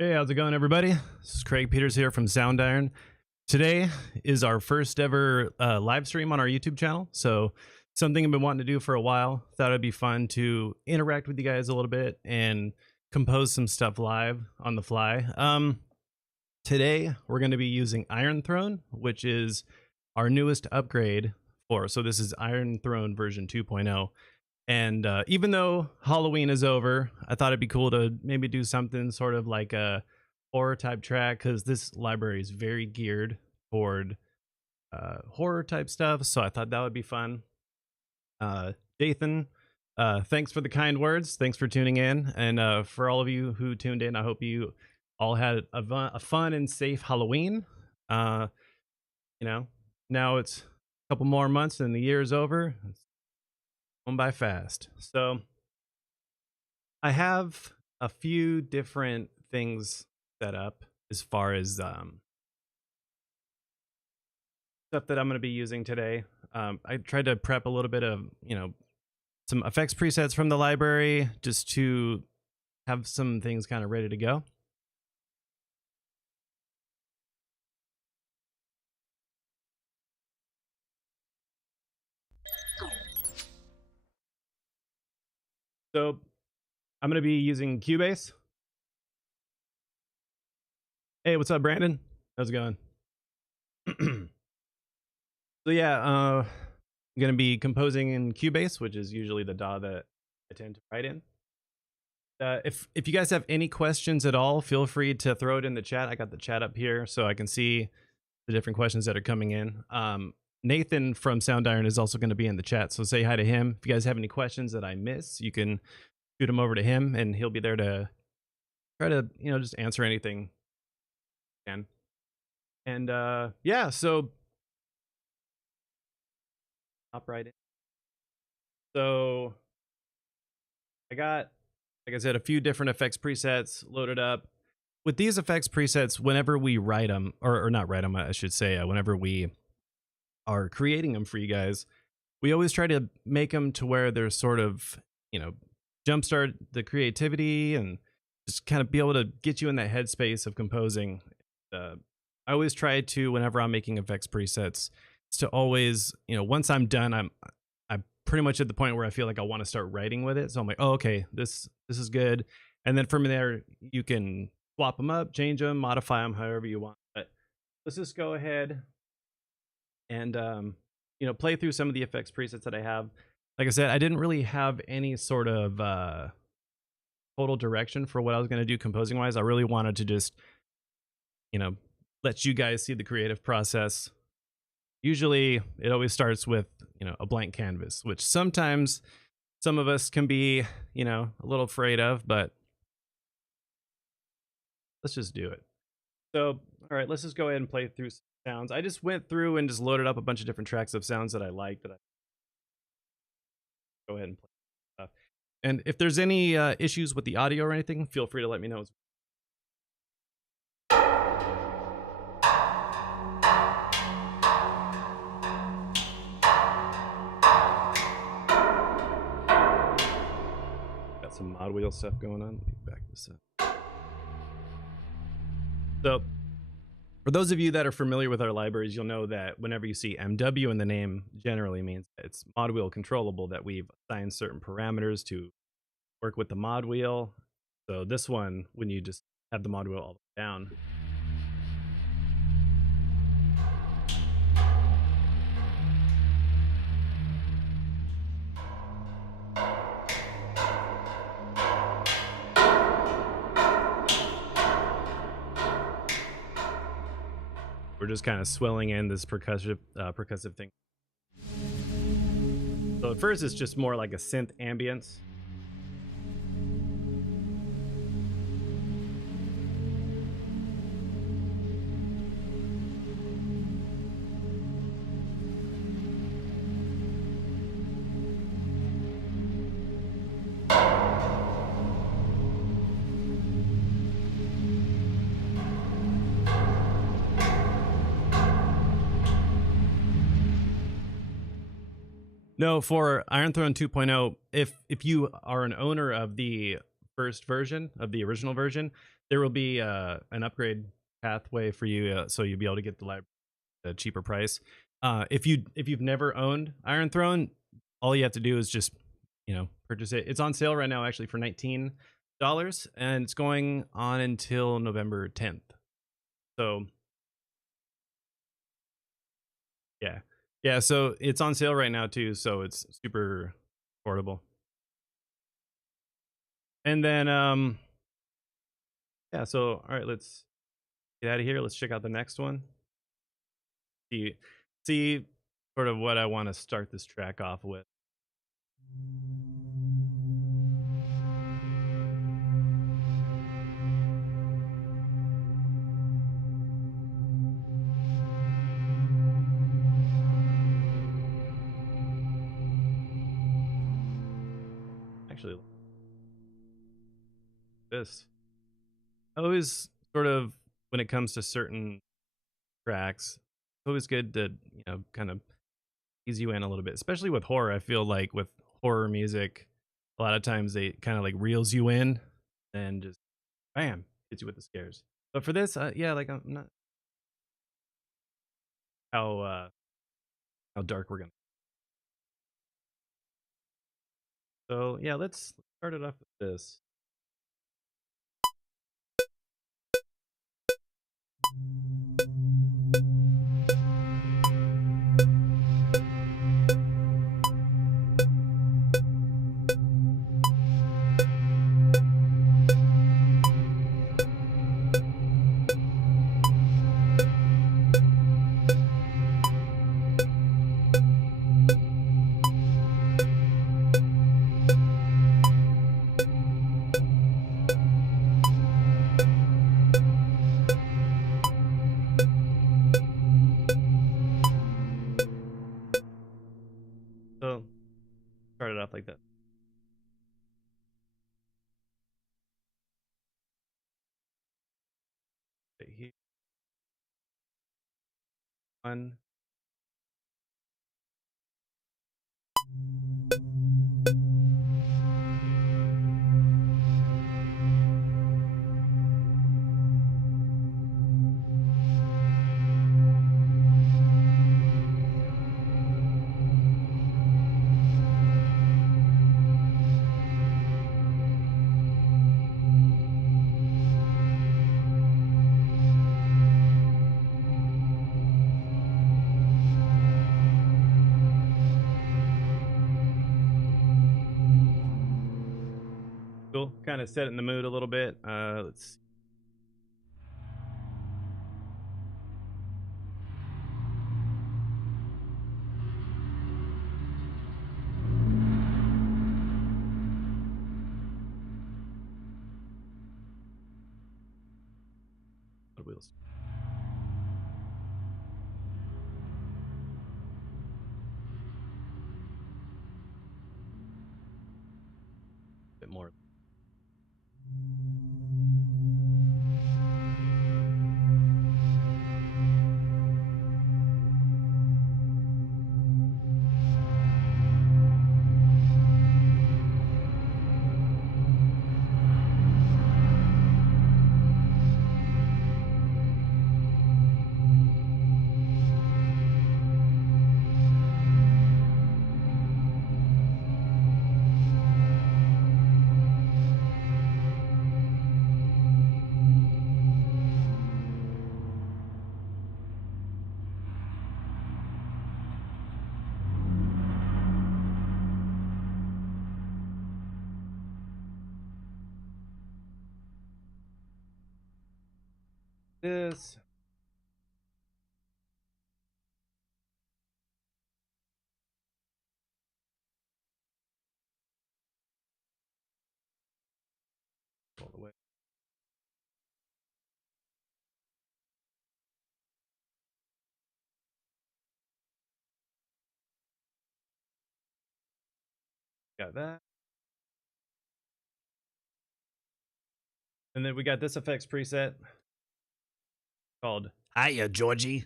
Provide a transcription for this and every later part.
Hey, how's it going, everybody? This is Craig Peters here from Soundiron. Today is our first ever live stream on our YouTube channel. So something I've been wanting to do for a while. Thought it'd be fun to interact with you guys a little bit and compose some stuff live on the fly. Today we're going to be using Iron Throne, which is our newest upgrade so this is Iron Throne version 2.0. And even though Halloween is over, I thought it'd be cool to maybe do something sort of like a horror type track, because this library is very geared toward horror type stuff. So I thought that would be fun. Dathan, thanks for the kind words. Thanks for tuning in. And for all of you who tuned in, I hope you all had a fun and safe Halloween. You know, now it's a couple more months and the year is over. It's going by fast. So I have a few different things set up as far as stuff that I'm going to be using today. I tried to prep a little bit of, some effects presets from the library just to have some things kind of ready to go. So I'm going to be using Cubase. Hey, what's up, Brandon? How's it going? So yeah, I'm going to be composing in Cubase, which is usually the DAW that I tend to write in. If you guys have any questions at all, feel free to throw it in the chat. I got the chat up here so I can see the different questions that are coming in. Nathan from Soundiron is also going to be in the chat, so say hi to him. If you guys have any questions that I miss, you can shoot them over to him, and he'll be there to try to, just answer anything. And yeah, so hop right in. So I got, like I said, a few different effects presets loaded up. With these effects presets, whenever we write them, or not write them, I should say, whenever we are creating them for you guys, we always try to make them to where there's sort of, jumpstart the creativity and just kind of be able to get you in that headspace of composing. I always try to, whenever I'm making effects presets, to always, once I'm done, I'm pretty much at the point where I feel like I want to start writing with it. So I'm like, oh, okay, this is good. And then from there, you can swap them up, change them, modify them however you want. But let's just go ahead and play through some of the effects presets that I have. Like I said, I didn't really have any sort of total direction for what I was going to do composing wise. I really wanted to just let you guys see the creative process. Usually it always starts with a blank canvas, which sometimes some of us can be a little afraid of, but let's just do it. So all right, let's just go ahead and play through some sounds. I just went through and just loaded up a bunch of different tracks of sounds that I liked, that I go ahead and play stuff. And if there's any issues with the audio or anything, feel free to let me know. Got some mod wheel stuff going on. Let me back this up. So for those of you that are familiar with our libraries, you'll know that whenever you see MW in the name, generally means that it's mod wheel controllable, that we've assigned certain parameters to work with the mod wheel. So this one, when you just have the mod wheel all the way down, we're just kind of swelling in this percussive thing. So at first it's just more like a synth ambience. No, for Iron Throne 2.0, if you are an owner of the first version of the original version, there will be an upgrade pathway for you, so you'll be able to get the library at a cheaper price. If you've never owned Iron Throne, all you have to do is just purchase it. It's on sale right now, actually, for $19, and it's going on until November 10th. So yeah, so it's on sale right now too, so it's super affordable. And then yeah, so all right, let's get out of here. Let's check out the next one. See sort of what I want to start this track off with. Actually, this I always sort of, when it comes to certain tracks, it's always good to kind of ease you in a little bit, especially with horror. I feel like with horror music, a lot of times they kind of like reels you in and just bam, hits you with the scares. But for this, yeah, like I'm not how dark we're gonna. So yeah, let's start it off with this. So start it off like that. Okay, here. One. Cool. Kind of set it in the mood a little bit. Let's see. What wheels? A bit more. This. All the way. Got that. And then we got this effects preset called Hiya, Georgie.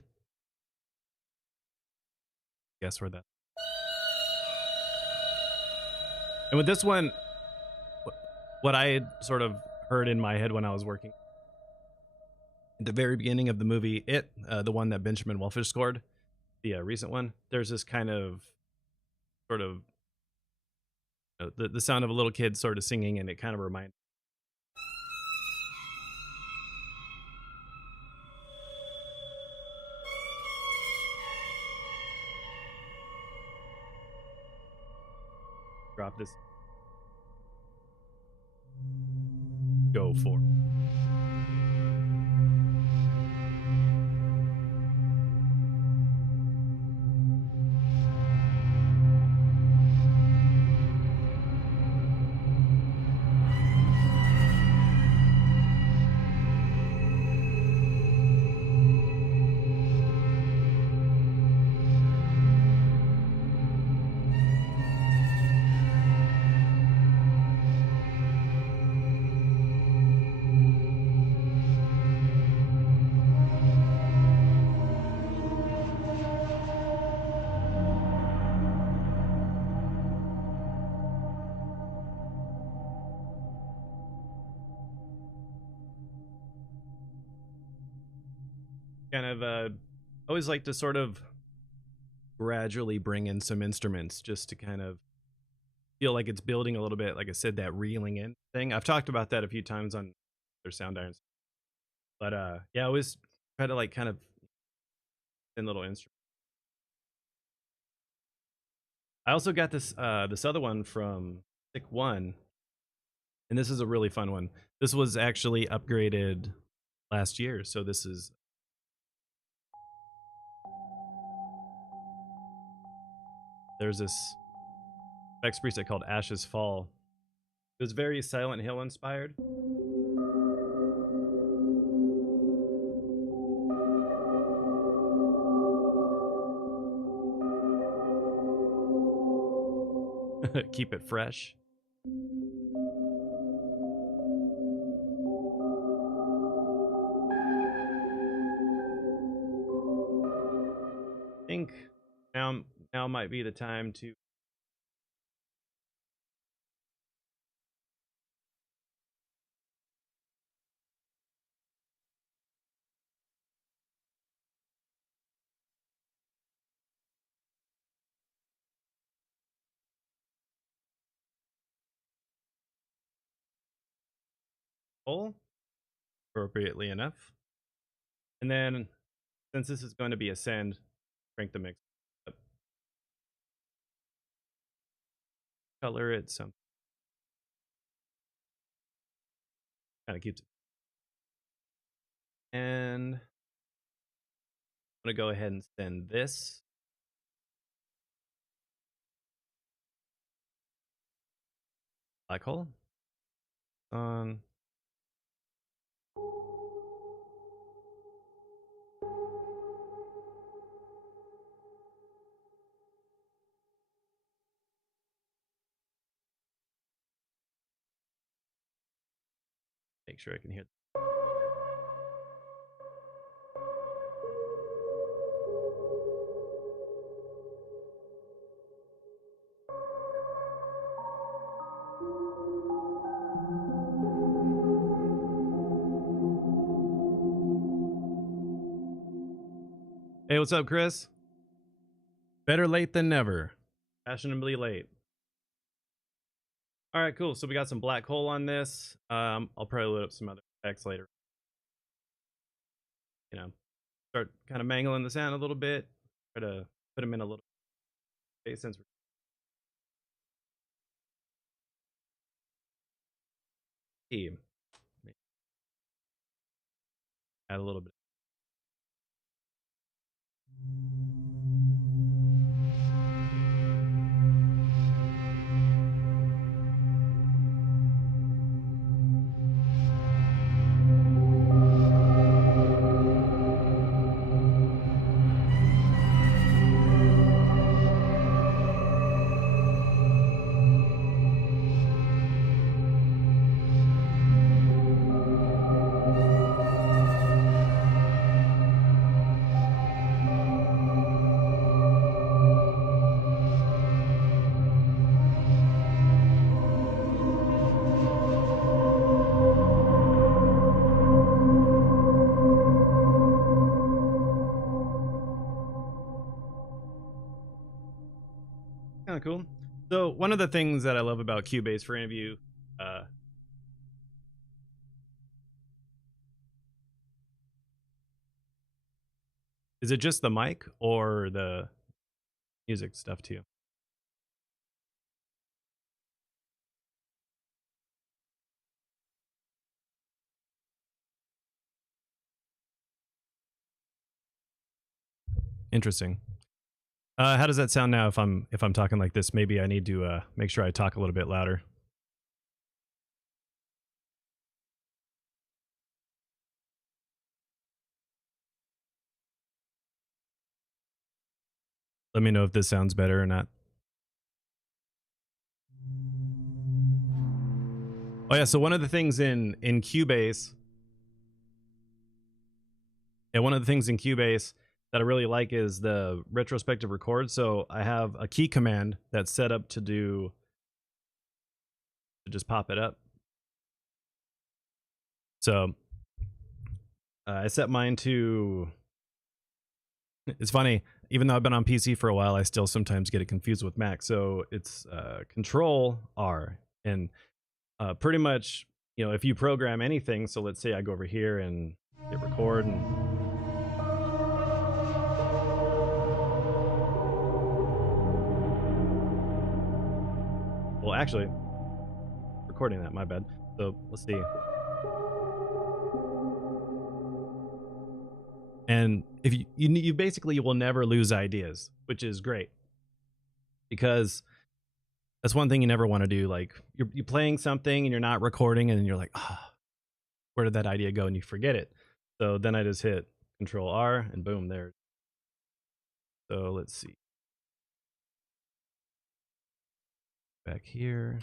Guess where that. And with this one, what I had sort of heard in my head when I was working at the very beginning of the movie the one that Benjamin Wellfish scored, the recent one. There's this kind of sort of the sound of a little kid sort of singing, and it kind of reminds. Drop this. Go for it. Kind of always like to sort of gradually bring in some instruments just to kind of feel like it's building a little bit. Like I said, that reeling in thing. I've talked about that a few times on their Soundirons, but yeah, I always try to like kind of in little instruments. I also got this this other one from Stick One, and this is a really fun one. This was actually upgraded last year, so this is. There's this effects preset called Ashes Fall. It was very Silent Hill inspired. Keep it fresh. I think now might be the time to pull appropriately enough. And then since this is going to be a send, crank the mix up. Color it some. Kind of keeps it. And I'm going to go ahead and send this. Black hole. On. Make sure I can hear. Hey, what's up, Chris? Better late than never. Fashionably late. All right, cool. So we got some black hole on this. I'll probably load up some other effects later. You know, start kind of mangling the sound a little bit. Try to put them in a little bit since we're add a little bit. cool. So one of the things that I love about Cubase, for any of you, is it just the mic or the music stuff too? Interesting. How does that sound now if I'm talking like this? Maybe I need to make sure I talk a little bit louder. Let me know if this sounds better or not. Oh yeah, so one of the things in Cubase, one of the things in Cubase that I really like is the retrospective record. So I have a key command that's set up to just pop it up. So I set mine to, it's funny, even though I've been on PC for a while, I still sometimes get it confused with Mac. So it's Control R, and pretty much, you know, if you program anything, so let's say I go over here and hit record, and well, actually, recording that, my bad. So let's see. And if you basically will never lose ideas, which is great, because that's one thing you never want to do. Like you're playing something and you're not recording, and you're like, ah, where did that idea go? And you forget it. So then I just hit Control R and boom, there. So let's see. Back here.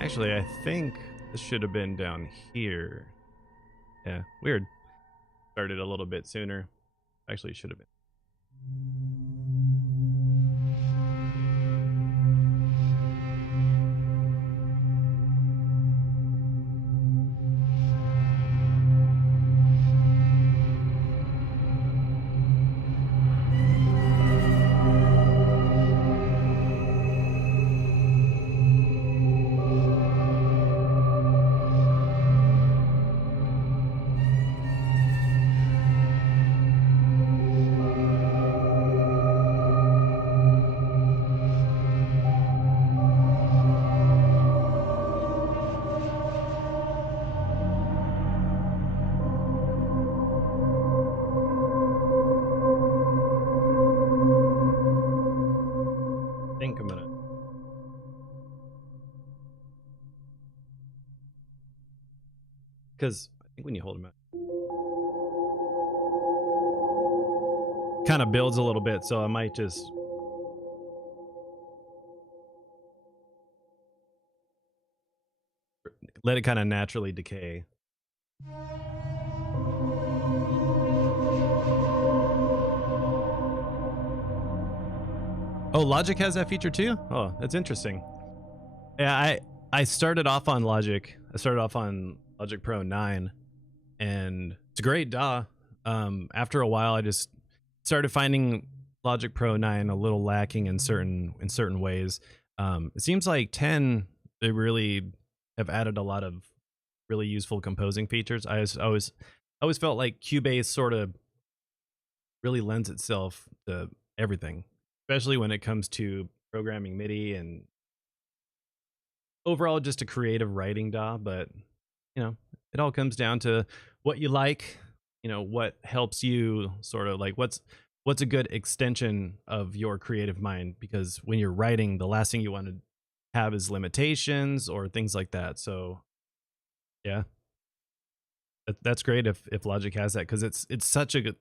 Actually, I think this should have been down here. Yeah, weird. Started a little bit sooner. Actually, it should have been. I think I'm gonna. Because I think when you hold them out, kind of builds a little bit, so I might just let it kind of naturally decay. Oh, Logic has that feature too? Oh, that's interesting. Yeah, I started off on Logic. I started off on Logic Pro 9, and it's a great DAW. After a while, I just started finding Logic Pro 9 a little lacking in certain ways. It seems like 10, they really have added a lot of really useful composing features. I always felt like Cubase sort of really lends itself to everything, especially when it comes to programming MIDI and overall just a creative writing DAW. But you know, it all comes down to what you like, you know, what helps you sort of like what's a good extension of your creative mind, because when you're writing, the last thing you want to have is limitations or things like that. So yeah, that's great if Logic has that, because it's such a good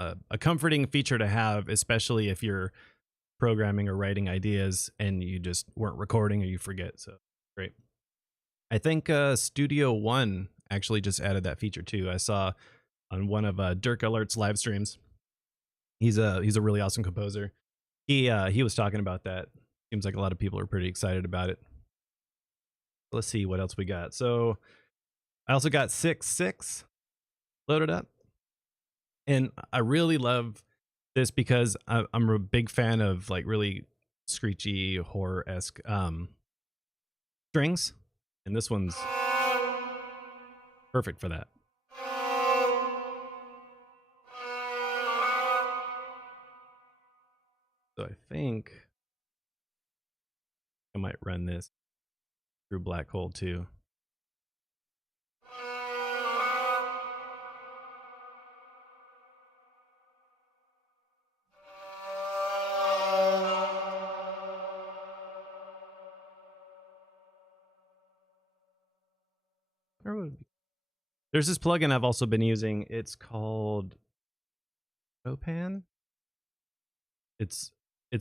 a comforting feature to have, especially if you're programming or writing ideas and you just weren't recording or you forget. So great. I think Studio One actually just added that feature too. I saw on one of Dirk Alert's live streams. He's a really awesome composer. He was talking about that. Seems like a lot of people are pretty excited about it. Let's see what else we got. So I also got 6.6 loaded up, and I really love this because I'm a big fan of like really screechy horror-esque strings, and this one's perfect for that. So I think I might run this through Black Hole too. There's this plugin I've also been using. It's called Opan. It's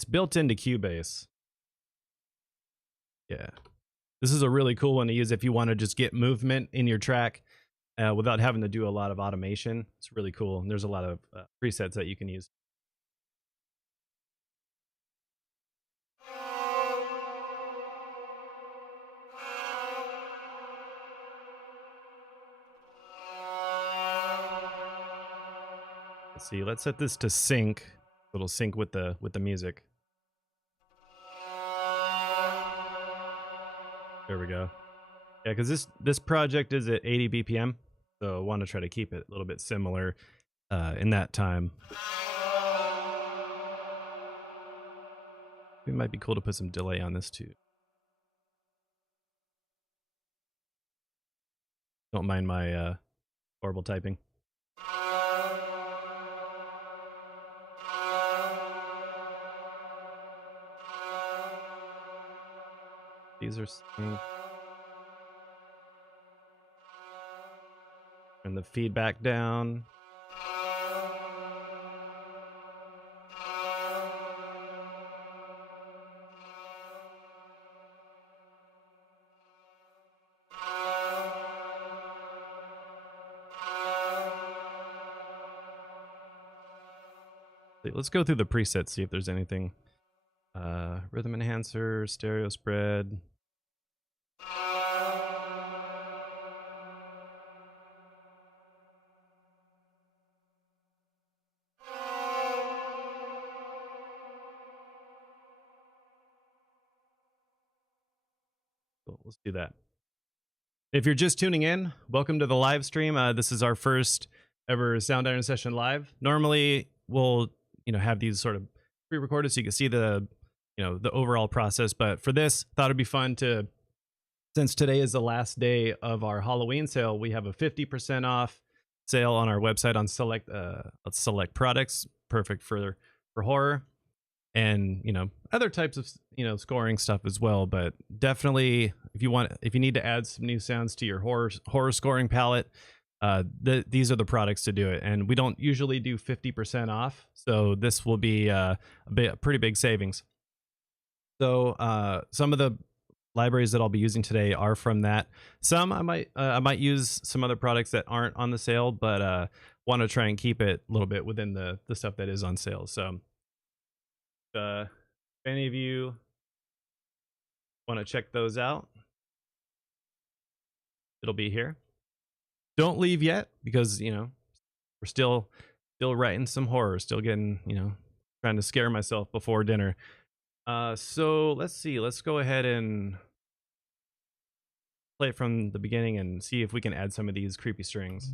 built into Cubase. Yeah. This is a really cool one to use if you want to just get movement in your track without having to do a lot of automation. It's really cool. And there's a lot of presets that you can use. Let's see. Let's set this to sync. It'll sync with the music. There we go. Yeah, because this project is at 80 BPM, so I want to try to keep it a little bit similar in that time. It might be cool to put some delay on this too. Don't mind my horrible typing. These are synced. Turn the feedback down. Let's go through the presets, see if there's anything. Rhythm enhancer, stereo spread. Cool, let's do that. If you're just tuning in, welcome to the live stream. This is our first ever Soundiron session live. Normally, we'll have these sort of pre-recorded so you can see the the overall process. But for this, thought it'd be fun to, since today is the last day of our Halloween sale, we have a 50% off sale on our website on select products, perfect for horror and other types of scoring stuff as well. But definitely, if you need to add some new sounds to your horror scoring palette, these are the products to do it. And we don't usually do 50% off, so this will be a pretty big savings. So some of the libraries that I'll be using today are from that. Some I might use some other products that aren't on the sale, but want to try and keep it a little bit within the stuff that is on sale. So if any of you want to check those out, it'll be here. Don't leave yet, because we're still writing some horror, still getting trying to scare myself before dinner. So let's see. Let's go ahead and play it from the beginning and see if we can add some of these creepy strings.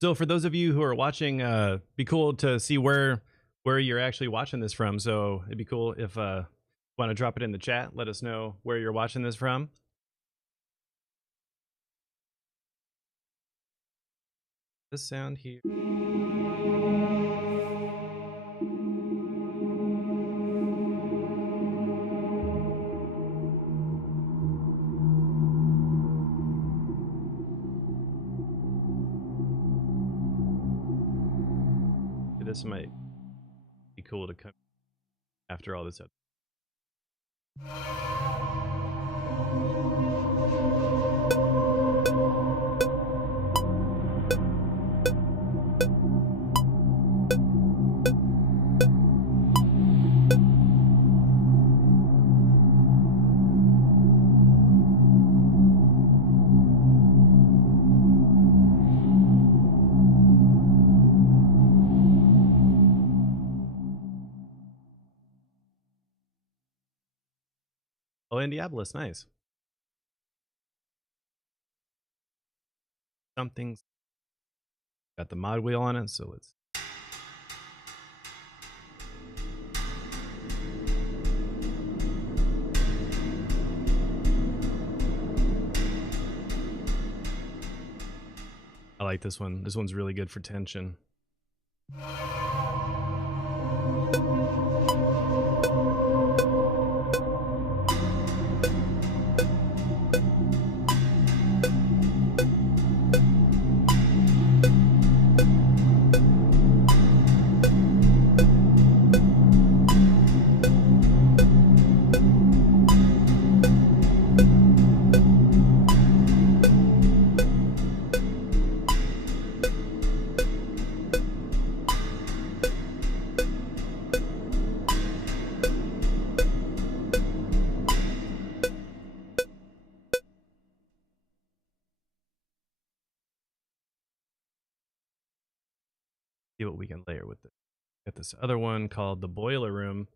So for those of you who are watching, be cool to see where you're actually watching this from. So it'd be cool if want to drop it in the chat. Let us know where you're watching this from. This sound here. This might be cool to come after all this up. Oh, Indianapolis, nice. Something's got the mod wheel on it, so let's. I like this one. This one's really good for tension. See what we can layer with it. Got this other one called the Boiler Room.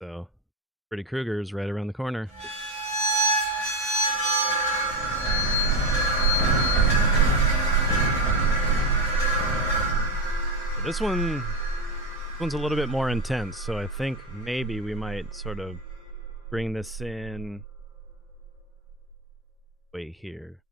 So Freddy Krueger's right around the corner. So this one's a little bit more intense, so I think maybe we might sort of bring this in way here.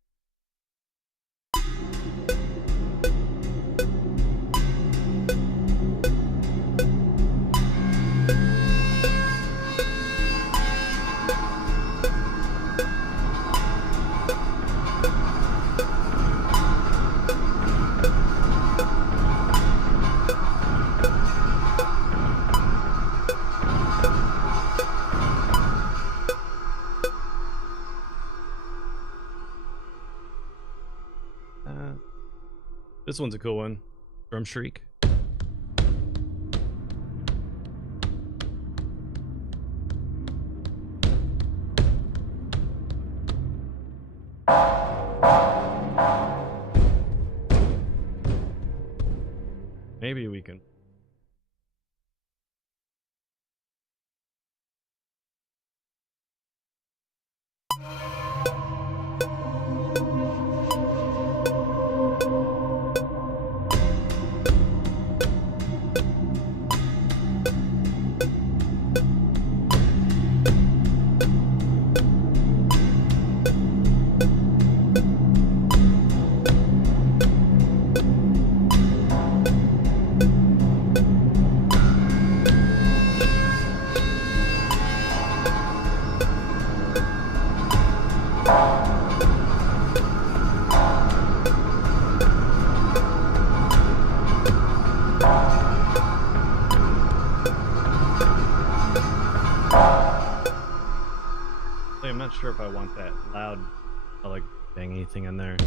This one's a cool one. Drum Shriek. Maybe we can. I'm not sure if I want that loud, like bang anything in there. I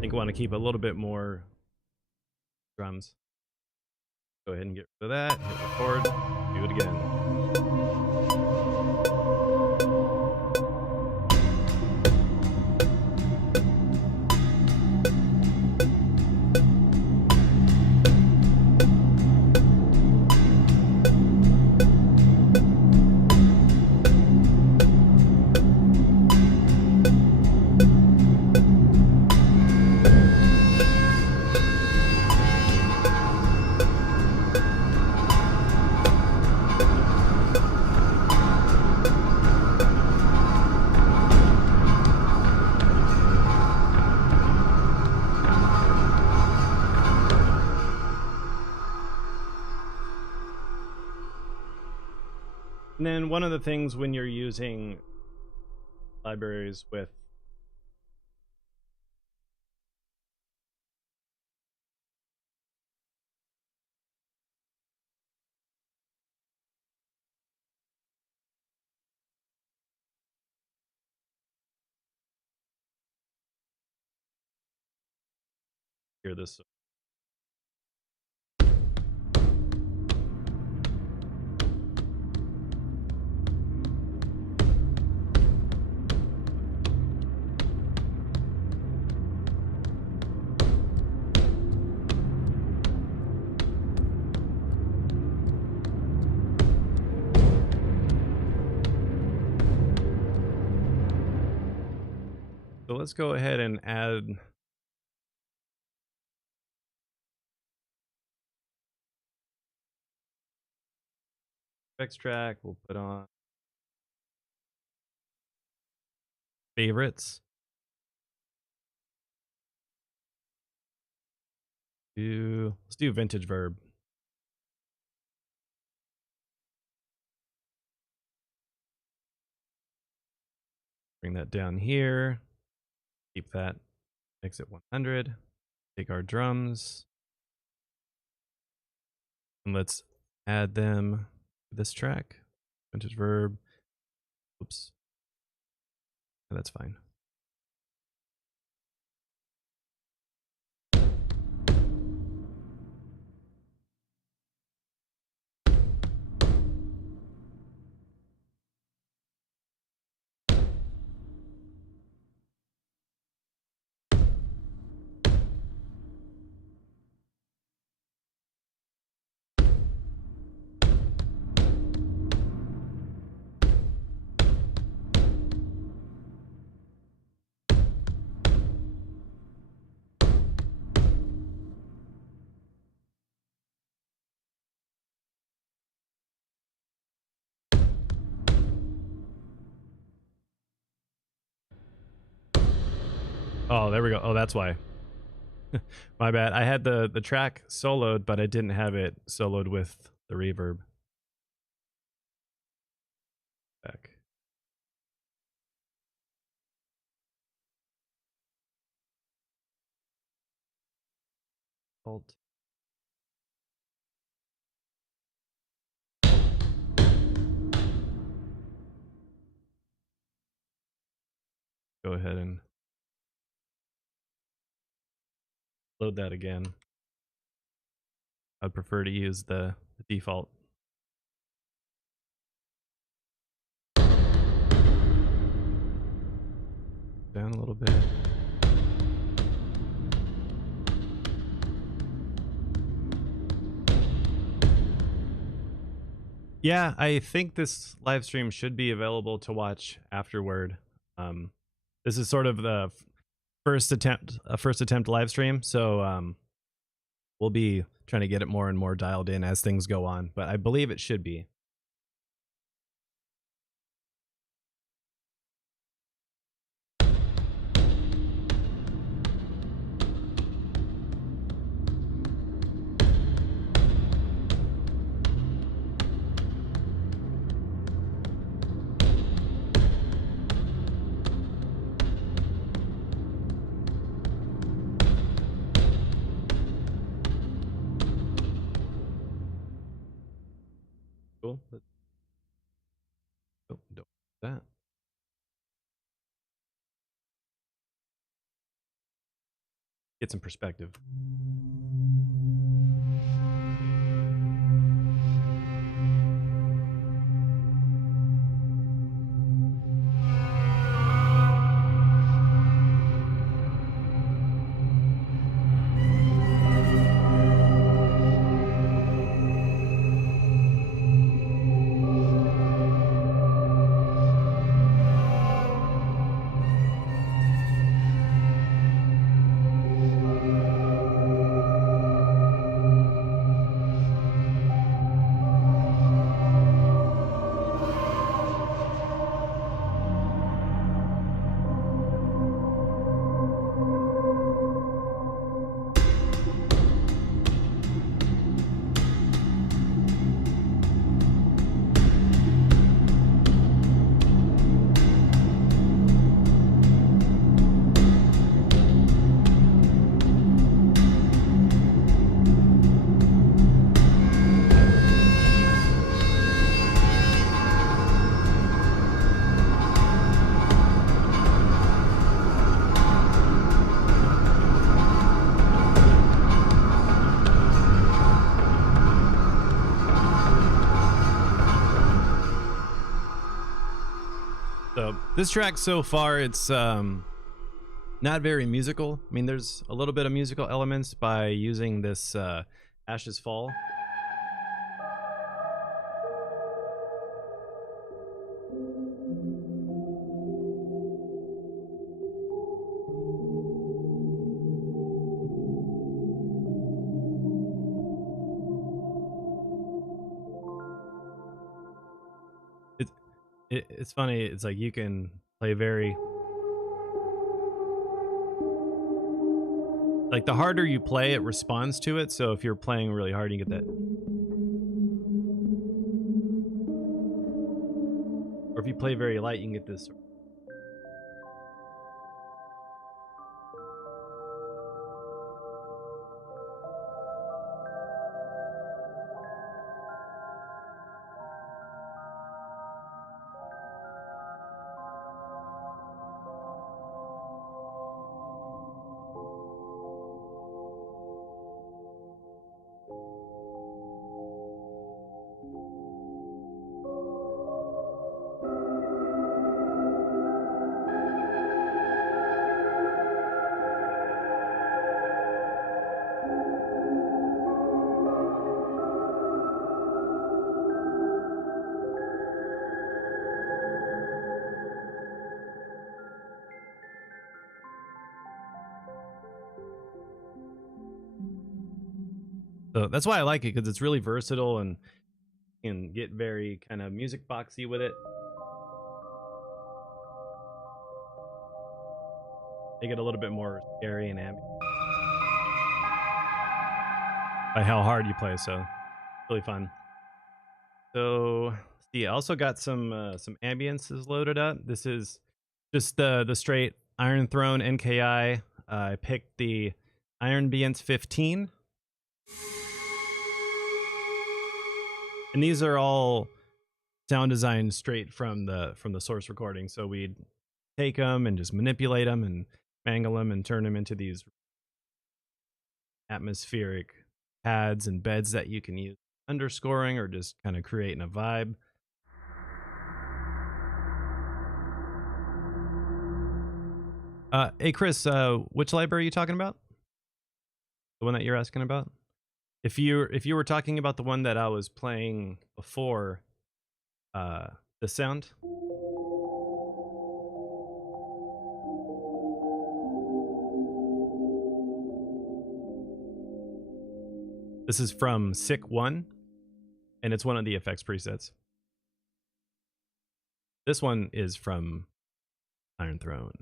think I want to keep a little bit more drums. Go ahead and get rid of that, hit record, do it again. And then one of the things when you're using libraries with hear this. So let's go ahead and add effects track. We'll put on favorites. Let's do vintage verb. Bring that down here. Keep that. Exit 100. Take our drums. And let's add them to this track. Vintage verb. Oops. That's fine. Oh, there we go. Oh, that's why. My bad. I had the track soloed, but I didn't have it soloed with the reverb. Back. Alt. Go ahead and load that again. I'd prefer to use the default. Down a little bit. Yeah, I think this live stream should be available to watch afterward. This is sort of the first attempt live stream, so we'll be trying to get it more and more dialed in as things go on, but I believe it should be. Cool. Oh, don't do that. Get some perspective. This track so far, it's not very musical. I mean, there's a little bit of musical elements by using this Ashes Fall. It's funny. It's like you can play very, like the harder you play, it responds to it. So if you're playing really hard, you get that. Or if you play very light, you can get this. So that's why I like it, because it's really versatile and you can get very kind of music boxy with it. Make it a little bit more scary and ambient by how hard you play. So really fun. So let's see, I also got some ambiences loaded up. This is just the straight Iron Throne NKI. I picked the Ambience 15. And these are all sound designed straight from the source recording. So we'd take them and just manipulate them and mangle them and turn them into these atmospheric pads and beds that you can use underscoring or just kind of creating a vibe. Hey Chris, which library are you talking about? The one that you're asking about? If you were talking about the one that I was playing before, the sound. This is from Sick 1, and it's one of the effects presets. This one is from Iron Throne.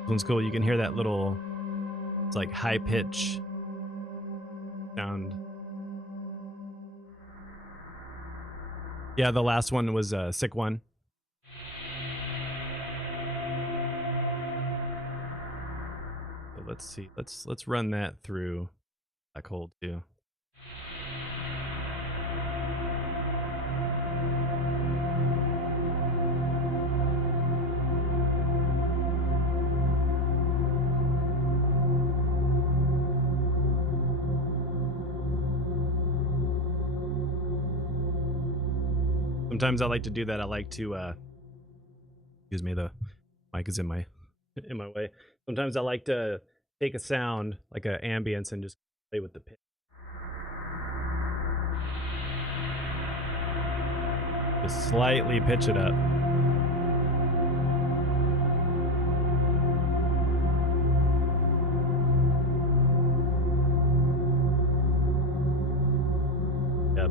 This one's cool. You can hear that little, it's like high pitch sound. Yeah, the last one was Sick 1. So let's see. Let's run that through Black Hole too. Sometimes I like to do that. I like to excuse me, the mic is in my way. Sometimes I like to take a sound like an ambience and just play with the pitch. Just slightly pitch it up. Yeah,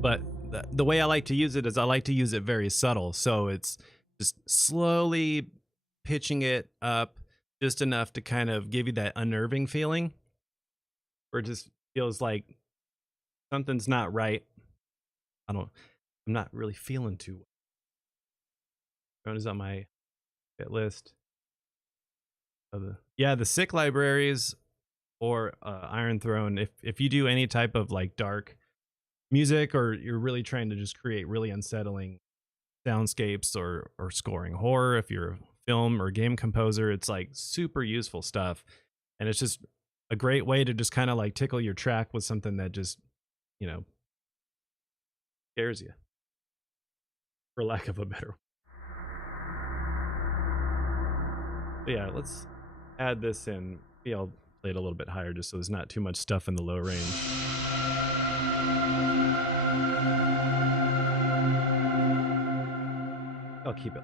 but the way I like to use it is I like to use it very subtle. So it's just slowly pitching it up just enough to kind of give you that unnerving feeling where it just feels like something's not right. I'm not really feeling too well. Throne is on my hit list. Yeah, the Sick libraries or Iron Throne, if you do any type of like dark music or you're really trying to just create really unsettling soundscapes or scoring horror, if you're a film or game composer, it's like super useful stuff. And it's just a great way to just kind of like tickle your track with something that just, you know, scares you, for lack of a better word. But yeah, let's add this in. Maybe I'll play it a little bit higher just so there's not too much stuff in the low range. I'll keep it.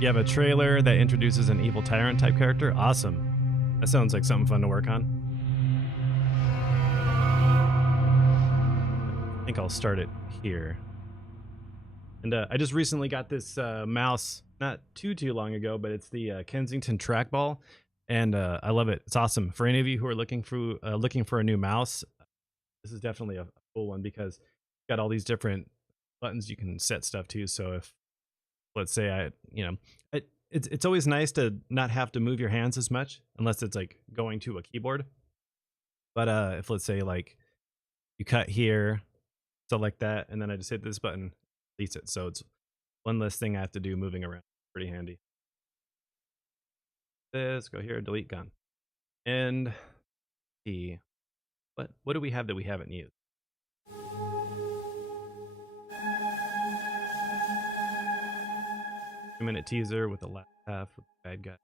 You have a trailer that introduces an evil tyrant type character. Awesome. That sounds like something fun to work on. I think I'll start it here. And I just recently got this mouse not too long ago, but it's the Kensington trackball, and I love it. It's awesome. For any of you who are looking for a new mouse, this is definitely a cool one because it's got all these different buttons you can set stuff to. So if, let's say, it's always nice to not have to move your hands as much unless it's like going to a keyboard. But if, let's say, like you cut here, stuff like that, and then I just hit this button, deletes it. So it's one less thing I have to do moving around. Pretty handy. This, go here, delete, gone. And see, what do we have that we haven't used? 2-minute teaser with the last half with the bad guy.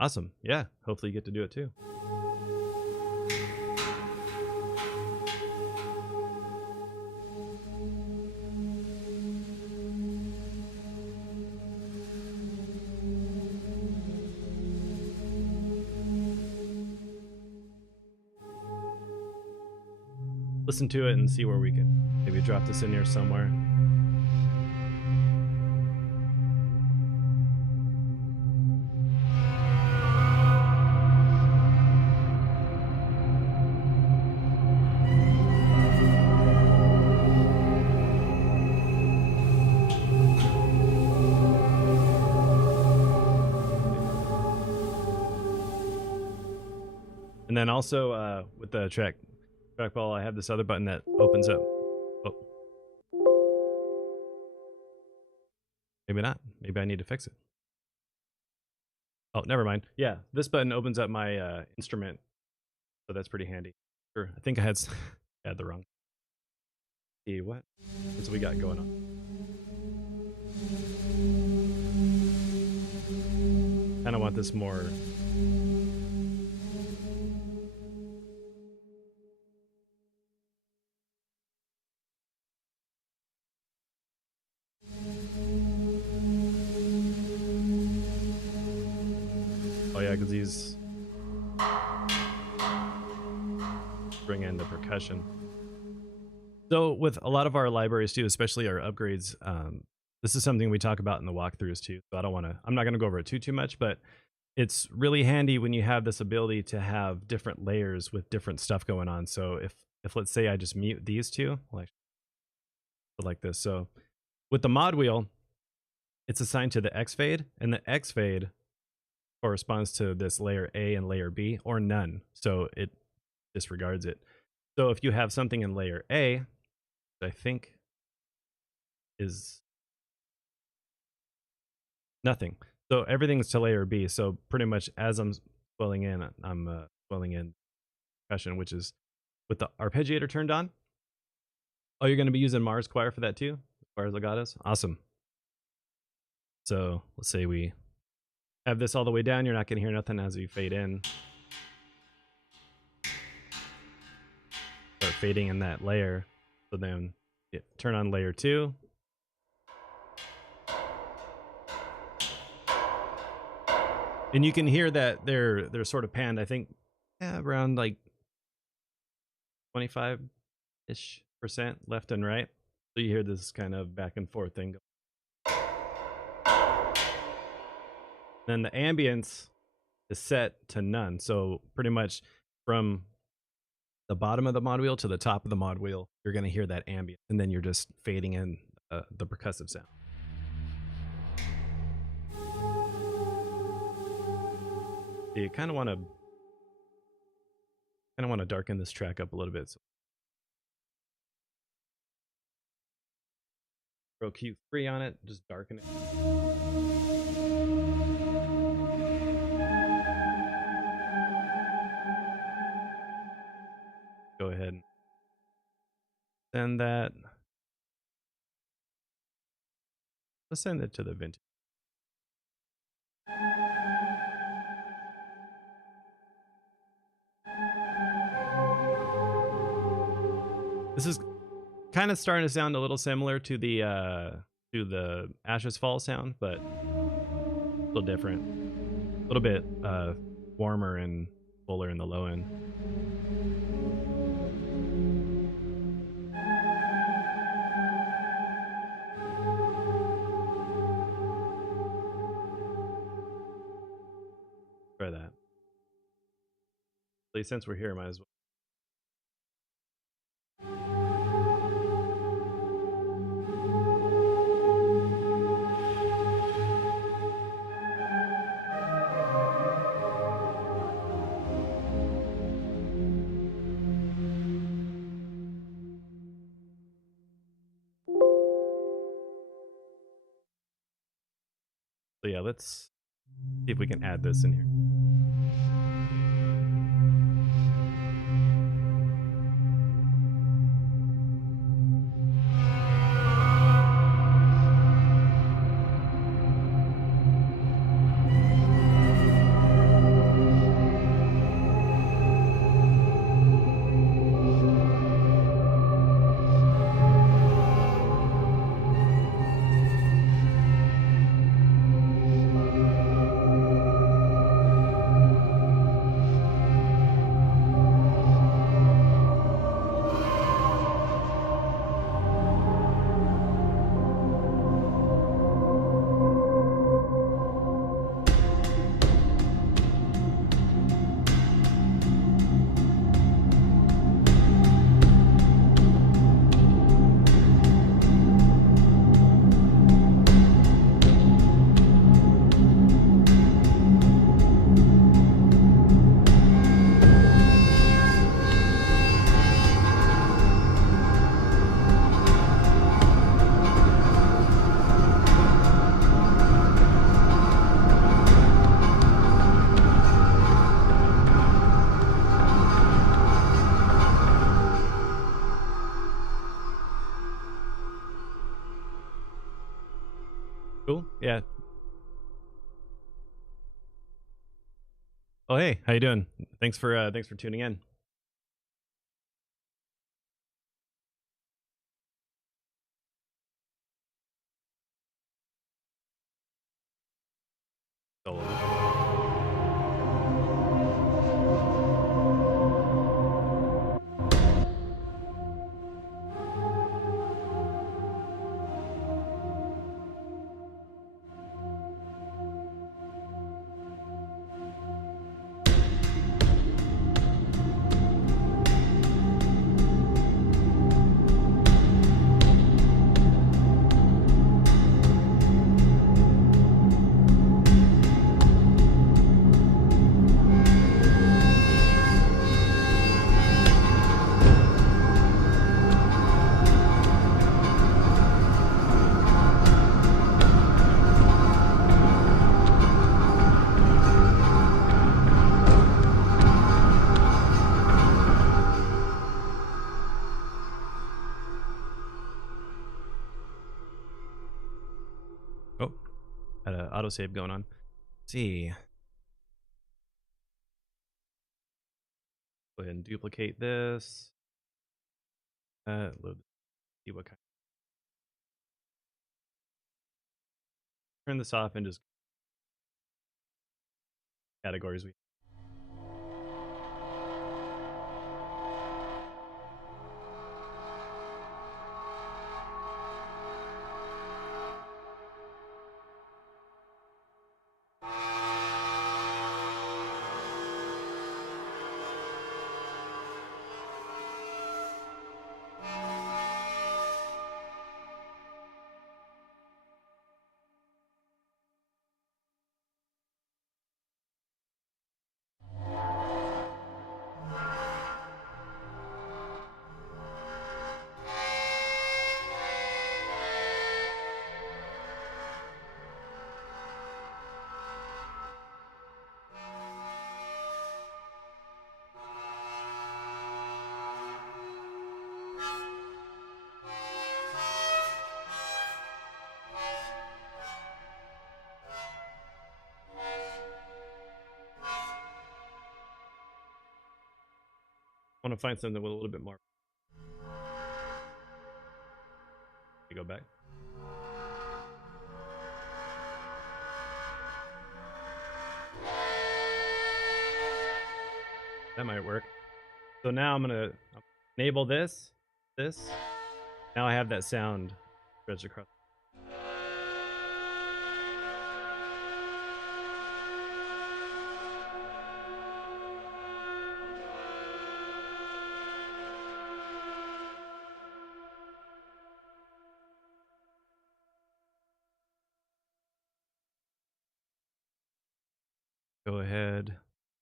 Awesome. Yeah, hopefully you get to do it too. Listen to it and see where we can maybe drop this in here somewhere. And then also with the trackball, I have this other button that opens up. Oh. Maybe not. Maybe I need to fix it. Oh, never mind. Yeah, this button opens up my instrument, so that's pretty handy. Sure, I think I had the wrong. See what? What's we got going on? Kind of want this more. Oh yeah, because these bring in the percussion. So with a lot of our libraries too, especially our upgrades, this is something we talk about in the walkthroughs too. So I'm not gonna go over it too much, but it's really handy when you have this ability to have different layers with different stuff going on. So if let's say I just mute these two, like this. So with the mod wheel, it's assigned to the X fade, and the X fade corresponds to this layer A and layer B, or none. So it disregards it. So if you have something in layer A, I think is nothing. So everything's to layer B. So pretty much as I'm swelling in, I'm swelling in percussion, which is with the arpeggiator turned on. Oh, you're going to be using Mars Choir for that too? Choir's Legatos? Awesome. So let's say we have this all the way down. You're not going to hear nothing as we fade in. fading in that layer. So then turn on layer 2. And you can hear that they're sort of panned, I think, around like 25-ish% left and right. So you hear this kind of back and forth thing. Then the ambience is set to none. So pretty much from the bottom of the mod wheel to the top of the mod wheel, you're going to hear that ambience. And then you're just fading in the percussive sound. You kind of want to darken this track up a little bit. So throw Q3 on it, just darken it. Go ahead and send that. Let's send it to the vintage. This is kind of starting to sound a little similar to the Ashes Fall sound, but a little different. A little bit warmer and fuller in the low end. Try that. At least since we're here, might as well. So yeah, let's see if we can add this in here. Cool. Yeah. Oh, hey, how you doing? Thanks for tuning in. Solo. Oh, had an autosave going on. Let's see. Go ahead and duplicate this. Load. See what kind. Turn this off and just categories we. I want to find something with a little bit more. Go back. That might work. So now I'm gonna enable this. Now I have that sound stretched across. Go ahead,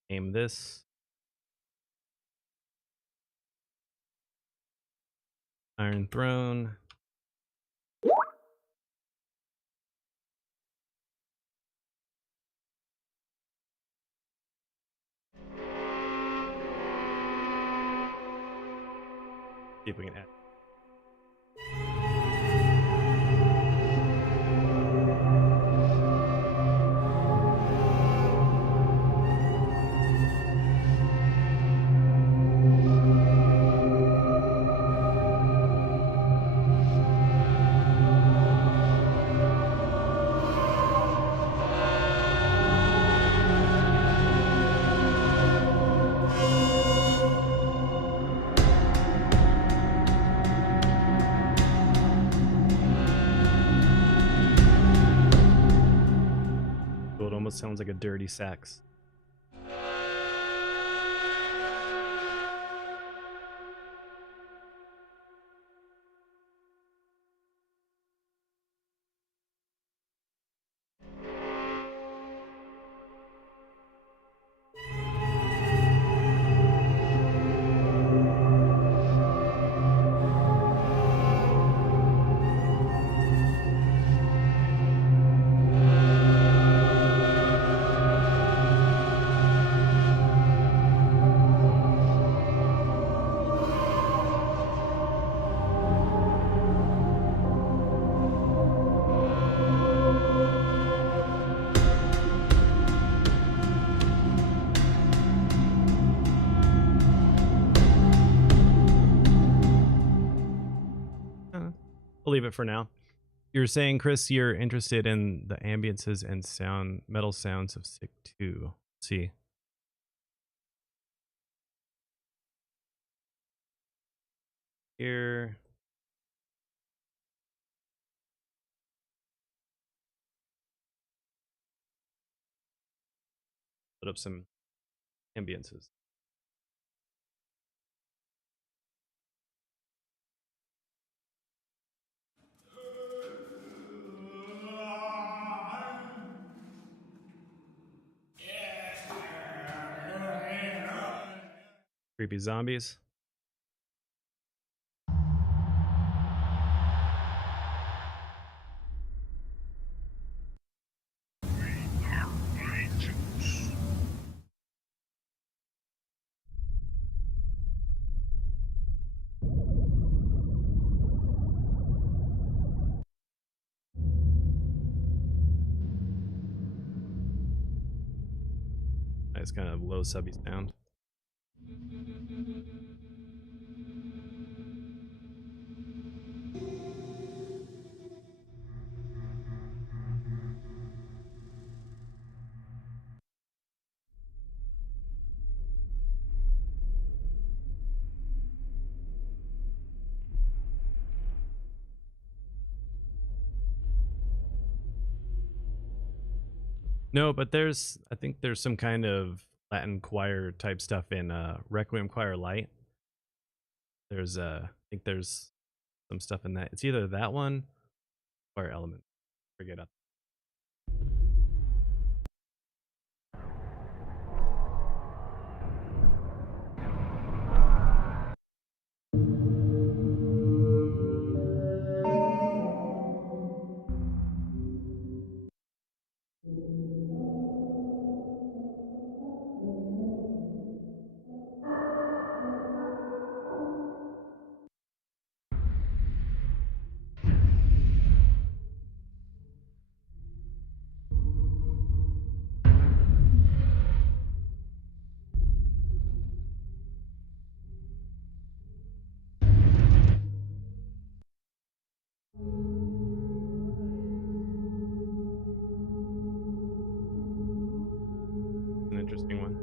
name this Iron Throne. See if we can add. So it almost sounds like a dirty sax. I'll leave it for now. You're saying, Chris, you're interested in the ambiences and metal sounds of Sick 2. Let's see. Here. Put up some ambiences. Creepy zombies. Nice kind of low subby sound. No, but I think there's some kind of Latin choir type stuff in Requiem Choir Light. I think there's some stuff in that. It's either that one or Element. Forget it. An interesting one.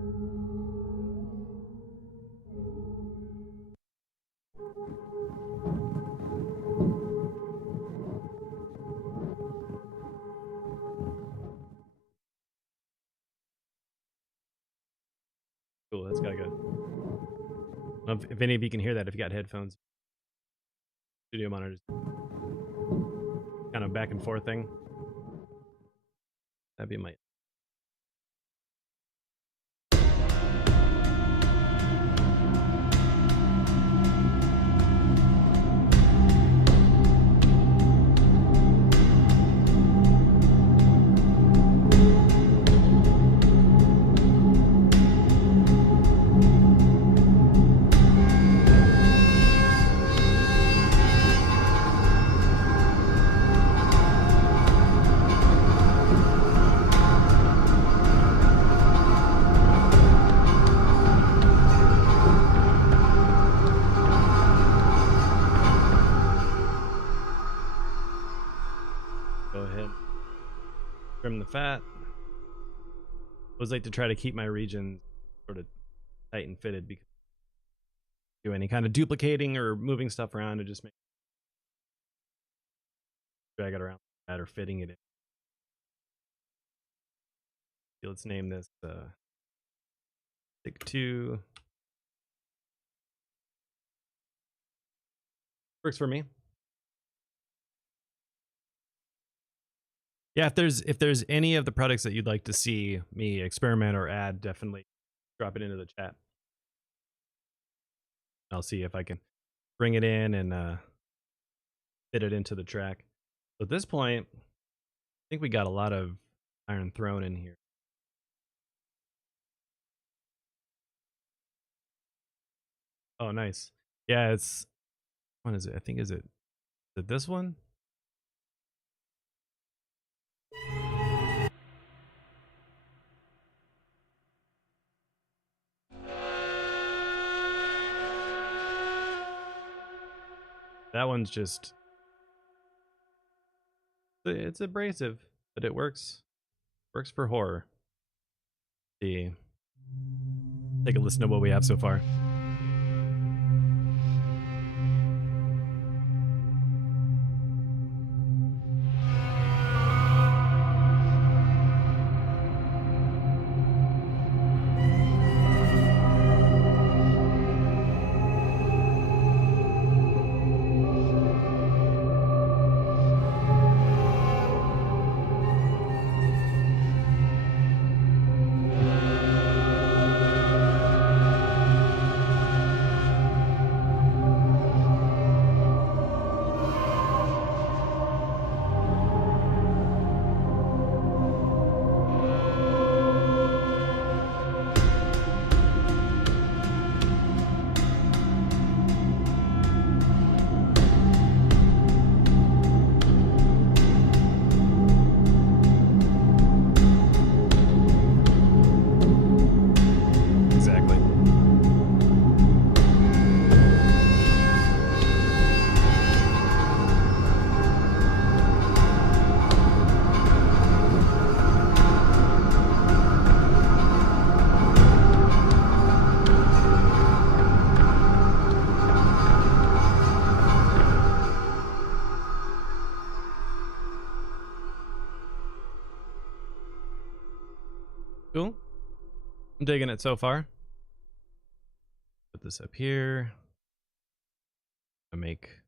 Cool, that's got good. I don't know if any of you can hear that if you got headphones. Studio monitors. Kind of back and forth thing. That'd be my. Trim the fat. I always like to try to keep my regions sort of tight and fitted because do any kind of duplicating or moving stuff around to just make drag it around that or fitting it in. Okay, let's name this stick 2. Works for me. Yeah, if there's any of the products that you'd like to see me experiment or add, definitely drop it into the chat. I'll see if I can bring it in and fit it into the track. So at this point, I think we got a lot of Iron Throne in here. Oh, nice. Yeah, it's, what is it? I think is it this one? That one's just, it's abrasive, but it works. Works for horror. Let's see. Take a listen to what we have so far. Cool. I'm digging it so far. Put this up here. I make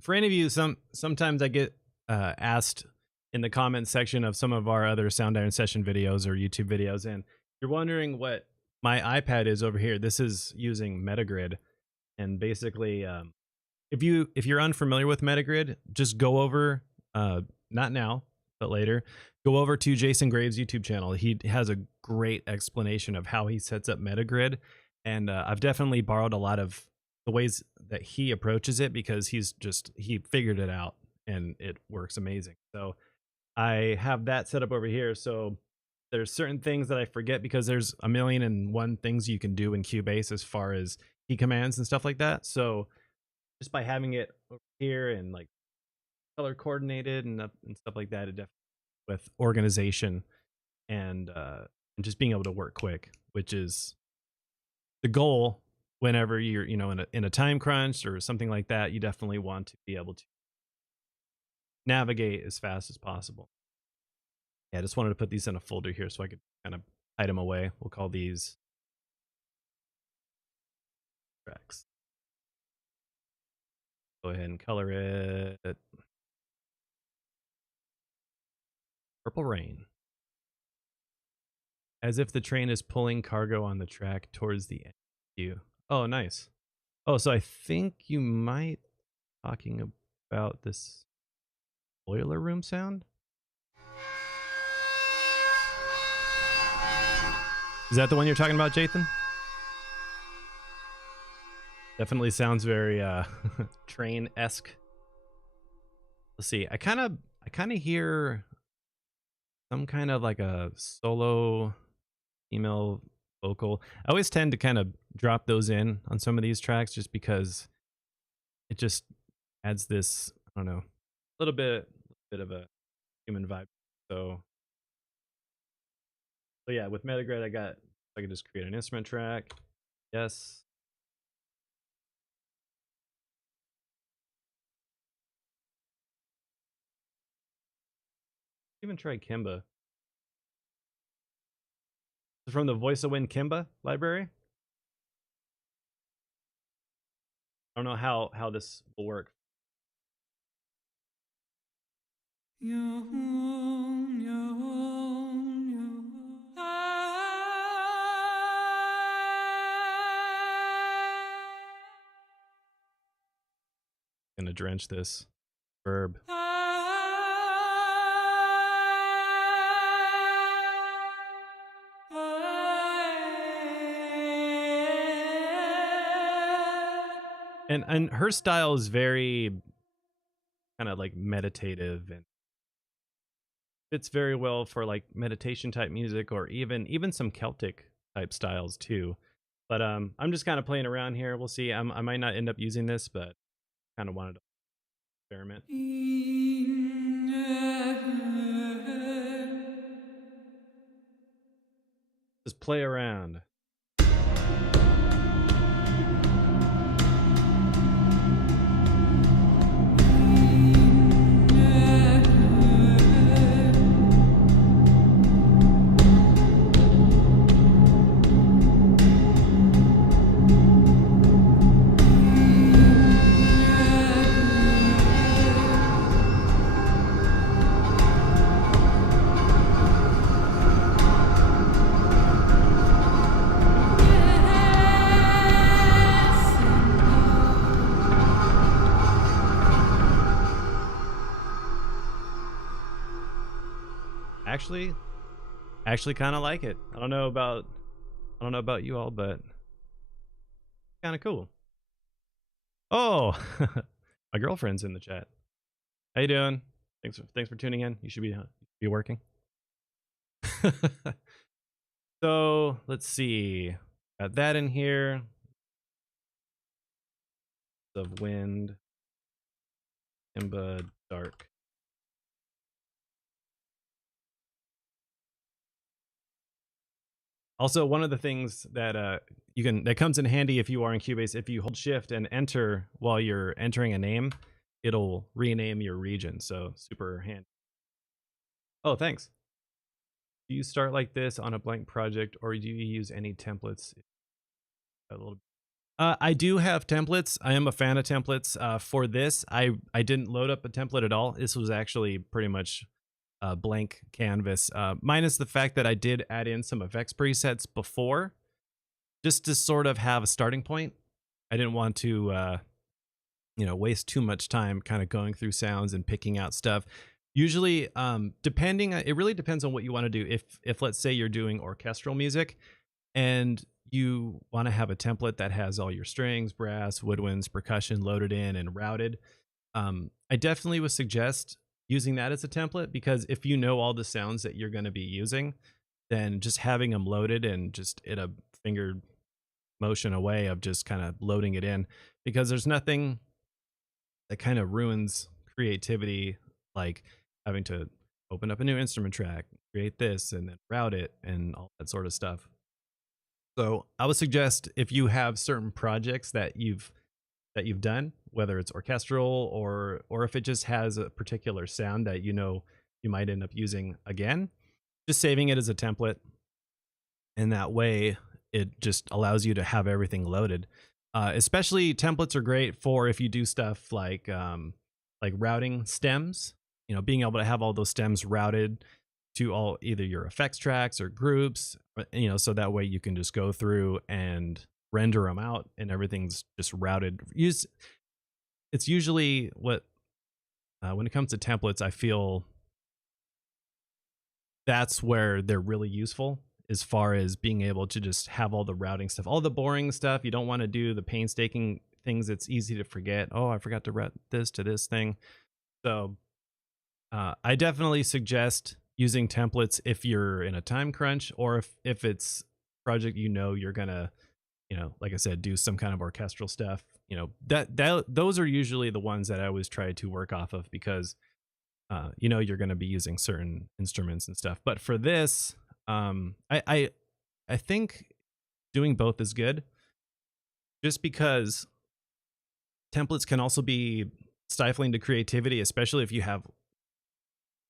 for any of you, sometimes I get asked in the comments section of some of our other Soundiron session videos or YouTube videos, and you're wondering what my iPad is over here. This is using Metagrid, and basically, if you're unfamiliar with Metagrid, just go over, not now, but later, go over to Jason Graves' YouTube channel. He has a great explanation of how he sets up Metagrid, and I've definitely borrowed a lot of the ways that he approaches it because he figured it out and it works amazing. So I have that set up over here. So there's certain things that I forget because there's a million and one things you can do in Cubase as far as key commands and stuff like that. So just by having it over here and like color coordinated and stuff like that, it definitely with organization and just being able to work quick, which is the goal whenever you're in a time crunch or something like that. You definitely want to be able to navigate as fast as possible. Yeah, I just wanted to put these in a folder here so I could kind of hide them away. We'll call these tracks. Go ahead and color it Purple Rain. As if the train is pulling cargo on the track towards the end. Oh, nice. Oh, so I think you might be talking about this boiler room sound. Is that the one you're talking about, Jathan? Definitely sounds very train-esque. Let's see. I kind of hear some kind of like a solo female vocal. I always tend to kind of drop those in on some of these tracks just because it just adds this, I don't know, a little bit of a human vibe. So yeah, with Metagrid I could just create an instrument track. Yes. Even try Kimba. From the Voice of Wind Kimba library. I don't know how this will work. Gonna drench this verb. And her style is very kind of like meditative and fits very well for like meditation type music or even some Celtic type styles too. But I'm just kind of playing around here. We'll see. I might not end up using this, but kind of wanted to experiment. Just play around. Actually kind of like it. I don't know about you all, but kind of cool. Oh, my girlfriend's in the chat. How you doing? Thanks for tuning in. You should be working. So let's see. Got that in here. Of wind. Kimba dark. Also, one of the things that you can, that comes in handy if you are in Cubase. If you hold shift and enter while you're entering a name, it'll rename your region. So super handy. Oh, thanks. Do you start like this on a blank project, or do you use any templates? A little. I do have templates. I am a fan of templates. For this, I didn't load up a template at all. This was actually pretty much a blank canvas, minus the fact that I did add in some effects presets before, just to sort of have a starting point. I didn't want to, waste too much time kind of going through sounds and picking out stuff. Usually, it really depends on what you want to do. If let's say you're doing orchestral music and you want to have a template that has all your strings, brass, woodwinds, percussion loaded in and routed, I definitely would suggest using that as a template, because if you know all the sounds that you're going to be using, then just having them loaded and just in a finger motion away of just kind of loading it in, because there's nothing that kind of ruins creativity like having to open up a new instrument track, create this, and then route it and all that sort of stuff. So I would suggest, if you have certain projects that you've done, whether it's orchestral or if it just has a particular sound that you might end up using again, just saving it as a template. And that way it just allows you to have everything loaded. Especially templates are great for if you do stuff like routing stems, being able to have all those stems routed to all either your effects tracks or groups, so that way you can just go through and render them out and everything's just routed. It's usually what, when it comes to templates, I feel that's where they're really useful, as far as being able to just have all the routing stuff, all the boring stuff. You don't want to do the painstaking things. It's easy to forget. Oh, I forgot to route this to this thing. So I definitely suggest using templates if you're in a time crunch, or if it's a project you're gonna, like I said, do some kind of orchestral stuff. Those are usually the ones that I always try to work off of, because you're going to be using certain instruments and stuff. But for this, I think doing both is good, just because templates can also be stifling to creativity, especially if you have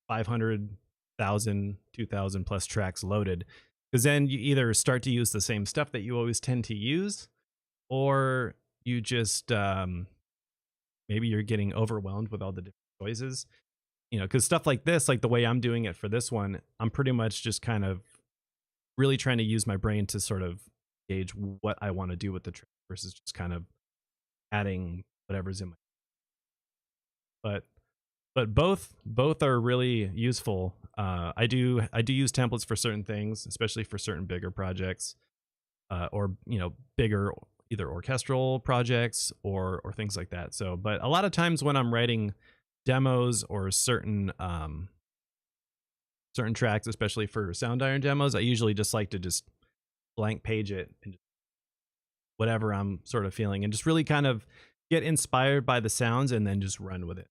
500,000, 2,000 plus tracks loaded, because then you either start to use the same stuff that you always tend to use, or you just maybe you're getting overwhelmed with all the different choices, because stuff like this, like the way I'm doing it for this one, I'm pretty much just kind of really trying to use my brain to sort of gauge what I want to do with the track versus just kind of adding whatever's in my. But both are really useful. I do use templates for certain things, especially for certain bigger projects, or bigger either orchestral projects or things like that. So, but a lot of times when I'm writing demos or certain tracks, especially for Soundiron demos, I usually just like to just blank page it and whatever I'm sort of feeling, and just really kind of get inspired by the sounds and then just run with it.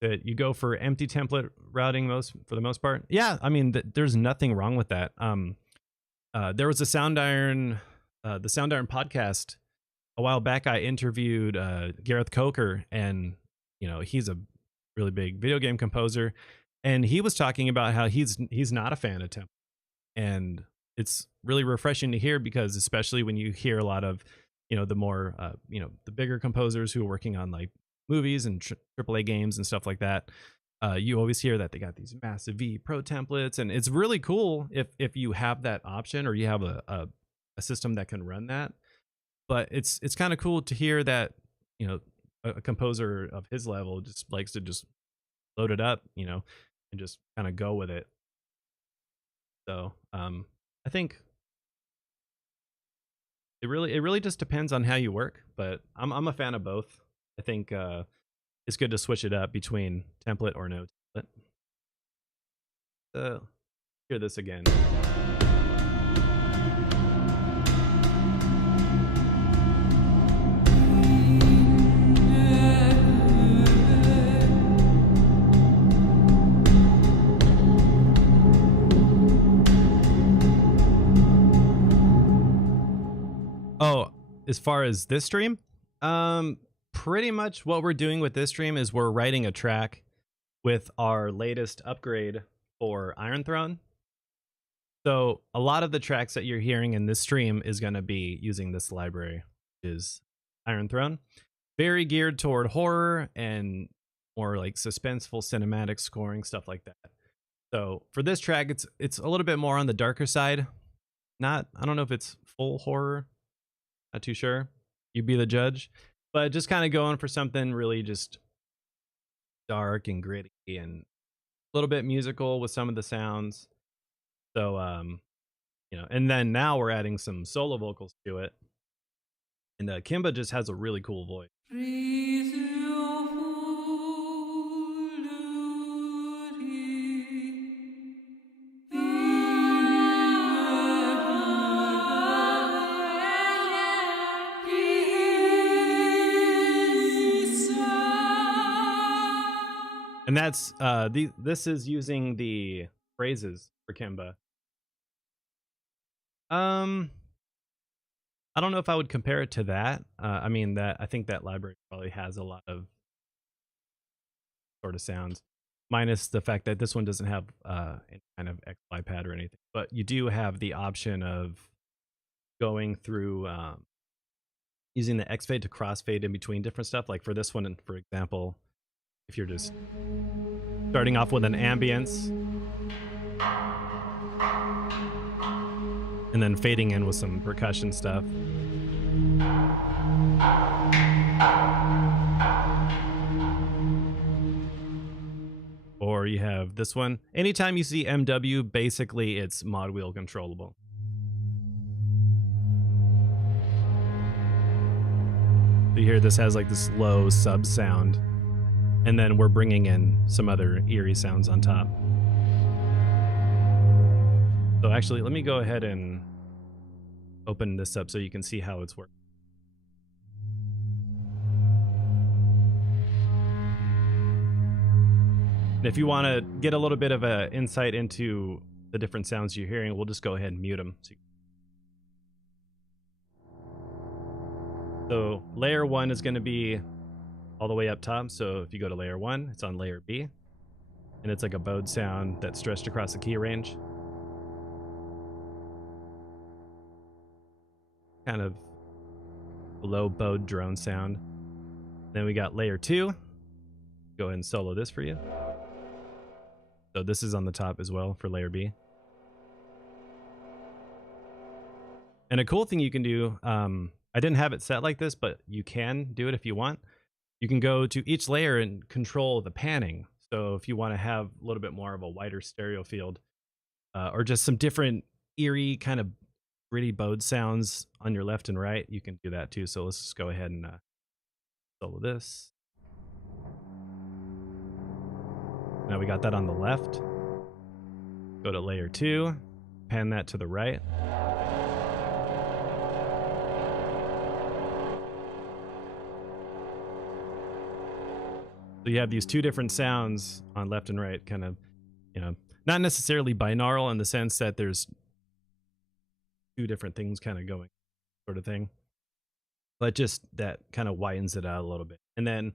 That you go for empty template routing for the most part. Yeah, I mean, there's nothing wrong with that. There was a the Soundiron podcast a while back. I interviewed Gareth Coker, and he's a really big video game composer, and he was talking about how he's not a fan of template, and it's really refreshing to hear, because especially when you hear a lot of the more the bigger composers who are working on like movies and AAA games and stuff like that, you always hear that they got these massive V Pro templates, and it's really cool if you have that option, or you have a system that can run that. But it's kind of cool to hear that a composer of his level just likes to just load it up, and just kind of go with it. So I think it really just depends on how you work, but I'm a fan of both. I think it's good to switch it up between template or no template. Hear this again. Oh, as far as this stream, pretty much what we're doing with this stream is we're writing a track with our latest upgrade for Iron Throne. So a lot of the tracks that you're hearing in this stream is going to be using this library, which is Iron Throne. Very geared toward horror and more like suspenseful cinematic scoring, stuff like that. So for this track, it's a little bit more on the darker side. I don't know if it's full horror. Not too sure. You be the judge. But just kind of going for something really just dark and gritty and a little bit musical with some of the sounds. So and then now we're adding some solo vocals to it. And Kimba just has a really cool voice. And that's this is using the phrases for Kimba. I don't know if I would compare it to that. I mean I think that library probably has a lot of sort of sounds, minus the fact that this one doesn't have any kind of XY pad or anything. But you do have the option of going through using the X fade to crossfade in between different stuff. Like for this one, for example, if you're just starting off with an ambience and then fading in with some percussion stuff. Or you have this one. Anytime you see MW, basically it's mod wheel controllable. So you hear this has like this low sub sound. And then we're bringing in some other eerie sounds on top. So actually, let me go ahead and open this up so you can see how it's working. And if you want to get a little bit of an insight into the different sounds you're hearing, we'll just go ahead and mute them. So layer 1 is going to be all the way up top. So if you go to layer 1, it's on layer B. And it's like a bowed sound that's stretched across the key range. Kind of a low bowed drone sound. Then we got layer 2. Go ahead and solo this for you. So this is on the top as well for layer B. And a cool thing you can do, I didn't have it set like this, but you can do it if you want. You can go to each layer and control the panning. So if you want to have a little bit more of a wider stereo field, or just some different eerie kind of gritty bowed sounds on your left and right, you can do that too. So let's just go ahead and solo this. Now we got that on the left. Go to layer 2, pan that to the right. So you have these two different sounds on left and right, kind of, not necessarily binaural in the sense that there's two different things kind of going, sort of thing, but just that kind of widens it out a little bit. And then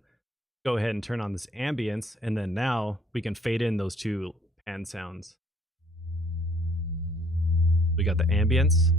go ahead and turn on this ambience, and then now we can fade in those two pan sounds. We got the ambience.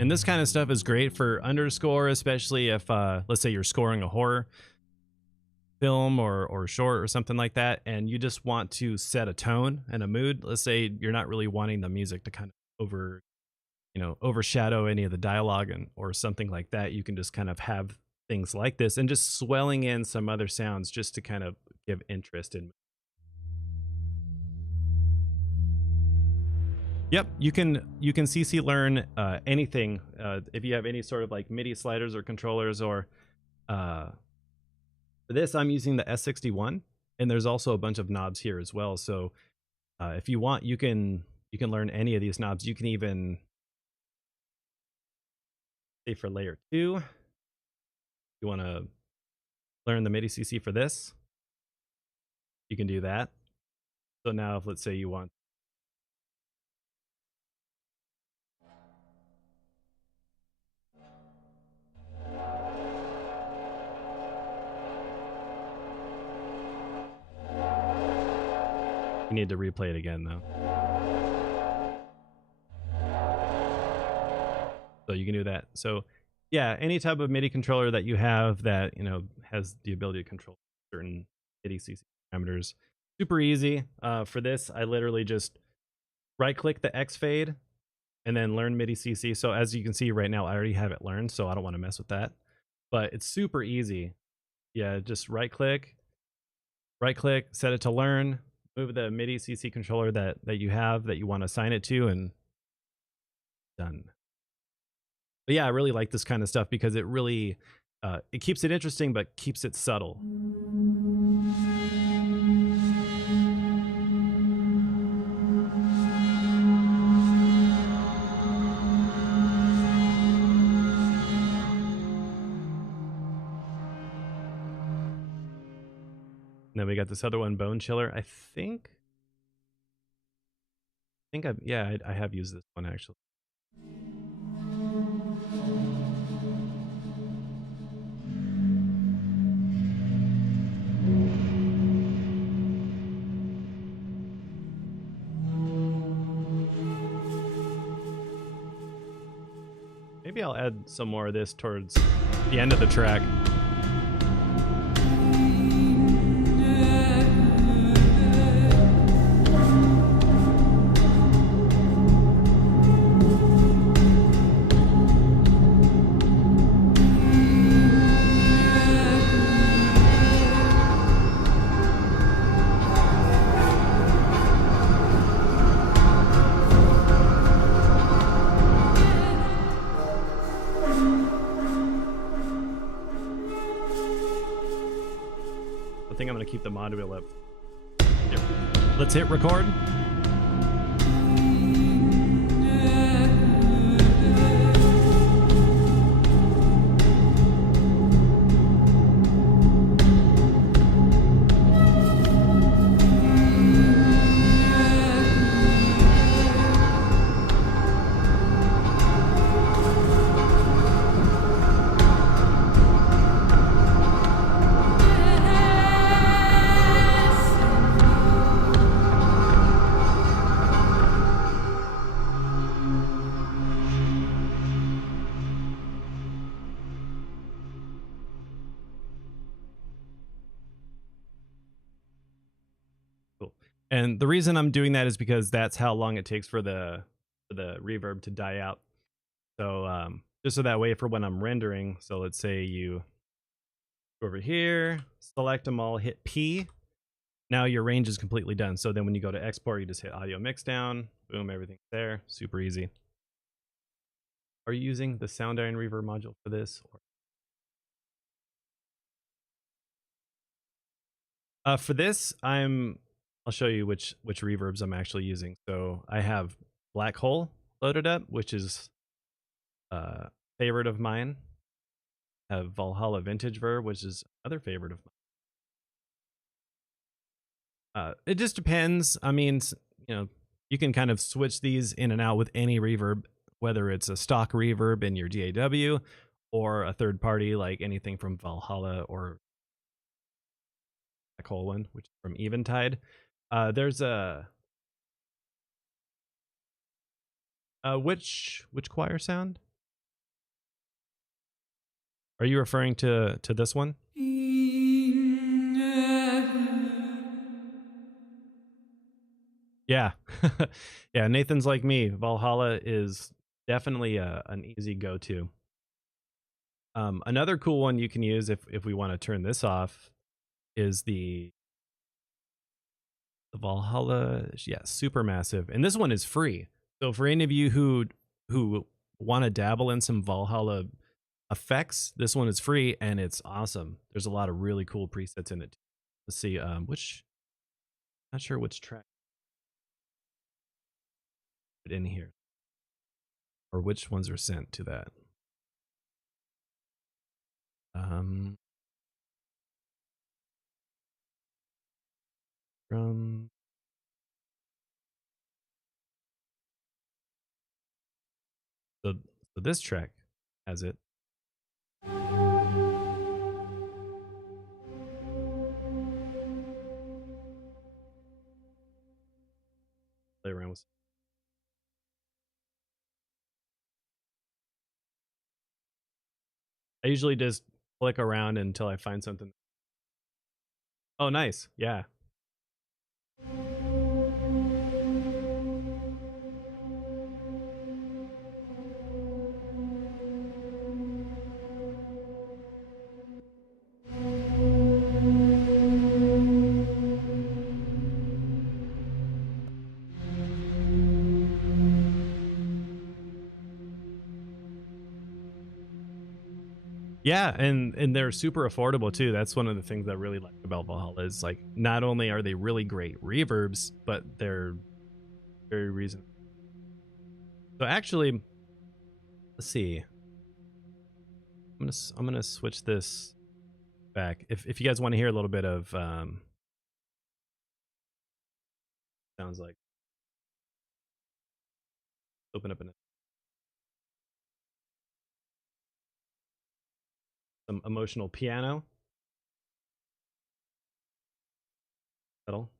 And this kind of stuff is great for underscore, especially if, let's say you're scoring a horror film or short or something like that, and you just want to set a tone and a mood. Let's say you're not really wanting the music to kind of overshadow any of the dialogue or something like that. You can just kind of have things like this and just swelling in some other sounds just to kind of give interest in. Yep, you can CC learn anything if you have any sort of like MIDI sliders or controllers, or for this I'm using the S61, and there's also a bunch of knobs here as well. So if you want, you can learn any of these knobs. You can even say for layer 2, you want to learn the MIDI CC for this, you can do that. So now if let's say you want you need to replay it again though. So you can do that. So yeah, any type of MIDI controller that you have that, you know, has the ability to control certain MIDI CC parameters, super easy. For this, I literally just right click the X fade and then learn MIDI CC. So as you can see right now, I already have it learned, so I don't want to mess with that. But it's super easy. Yeah, just right click, set it to learn, move the MIDI CC controller that you have that you want to assign it to, and done. But yeah, I really like this kind of stuff because it really it keeps it interesting but keeps it subtle. And then we got this other one, Bone Chiller. I think I have used this one actually. Maybe I'll add some more of this towards the end of the track. I think I'm going to keep the module up. Yep. Let's hit record. Cool. And the reason I'm doing that is because that's how long it takes for the reverb to die out. So just so that way for when I'm rendering, so let's say you go over here, select them all, hit P. Now your range is completely done. So then when you go to export, you just hit audio mix down, boom, everything's there. Super easy. Are you using the Soundiron Reverb module for this? For this, I'll show you which reverbs I'm actually using. So I have Black Hole loaded up, which is a favorite of mine. I have Valhalla Vintage Verb, which is another favorite of mine. It just depends. I mean, you know, you can kind of switch these in and out with any reverb, whether it's a stock reverb in your DAW or a third party like anything from Valhalla or Black Hole one, which is from Eventide. There's a which choir sound? Are you referring to this one? Yeah. Yeah, Nathan's like me. Valhalla is definitely an easy go-to. Another cool one you can use if we want to turn this off is the Valhalla, yeah, Supermassive. And this one is free. So for any of you who want to dabble in some Valhalla effects, this one is free and it's awesome. There's a lot of really cool presets in it. Let's see, not sure which track in here or which ones are sent to that. From so this track has it. Play around with. I usually just click around until I find something. Oh, nice. Yeah. Yeah, and they're super affordable too. That's one of the things I really like about Valhalla is like not only are they really great reverbs, but they're very reasonable. So actually, let's see. I'm gonna switch this back. If you guys want to hear a little bit of sounds like open up some emotional piano pedal.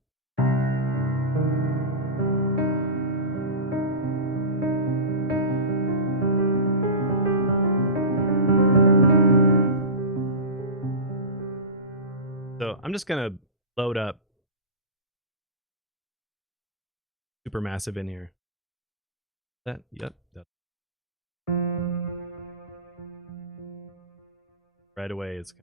So I'm just gonna load up Supermassive in here. That yep. That. Right away it's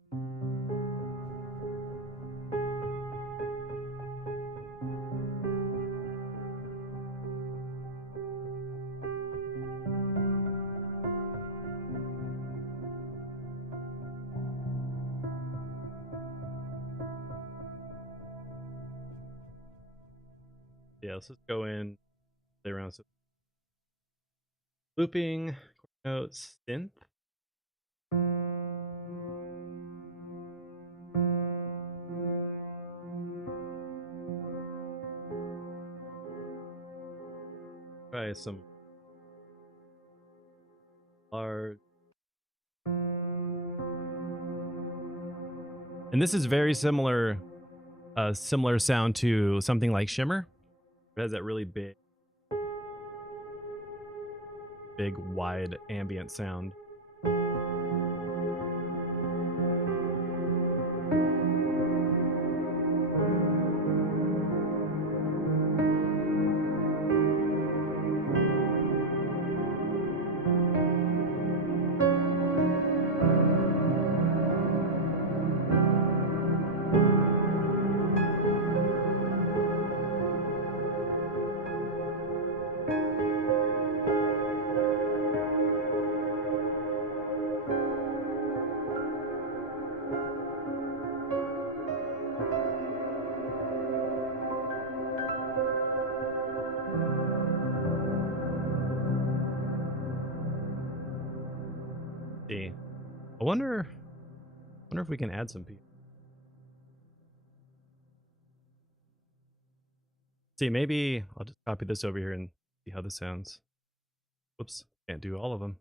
yeah. Let's just go in, play around. So looping, notes, synth. Try some large. And this is very similar, similar sound to something like Shimmer. It has that really big, wide ambient sound. See, I wonder if we can add some people. See, maybe I'll just copy this over here and see how this sounds. Whoops, can't do all of them.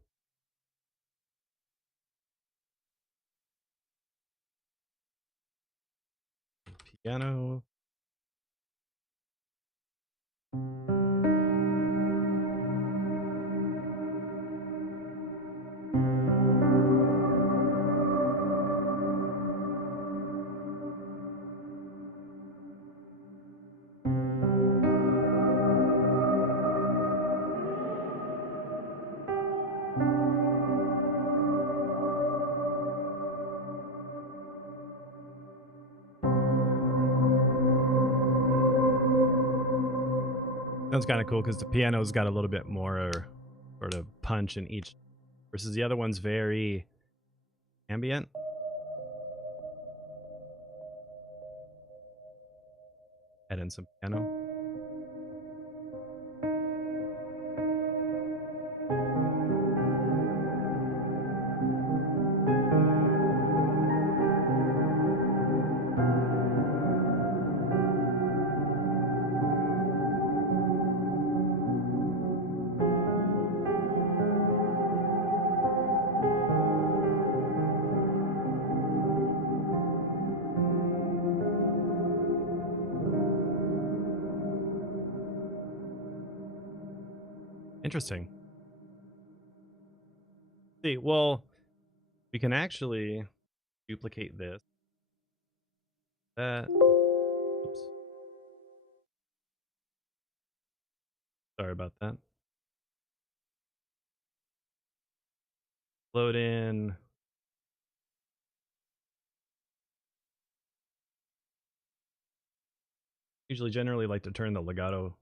Piano. Sounds kind of cool because the piano's got a little bit more sort of punch in each, versus the other one's very ambient. Add in some piano. Interesting. See, well, we can actually duplicate this. That. Oops. Sorry about that. Load in. Usually generally like to turn the legato.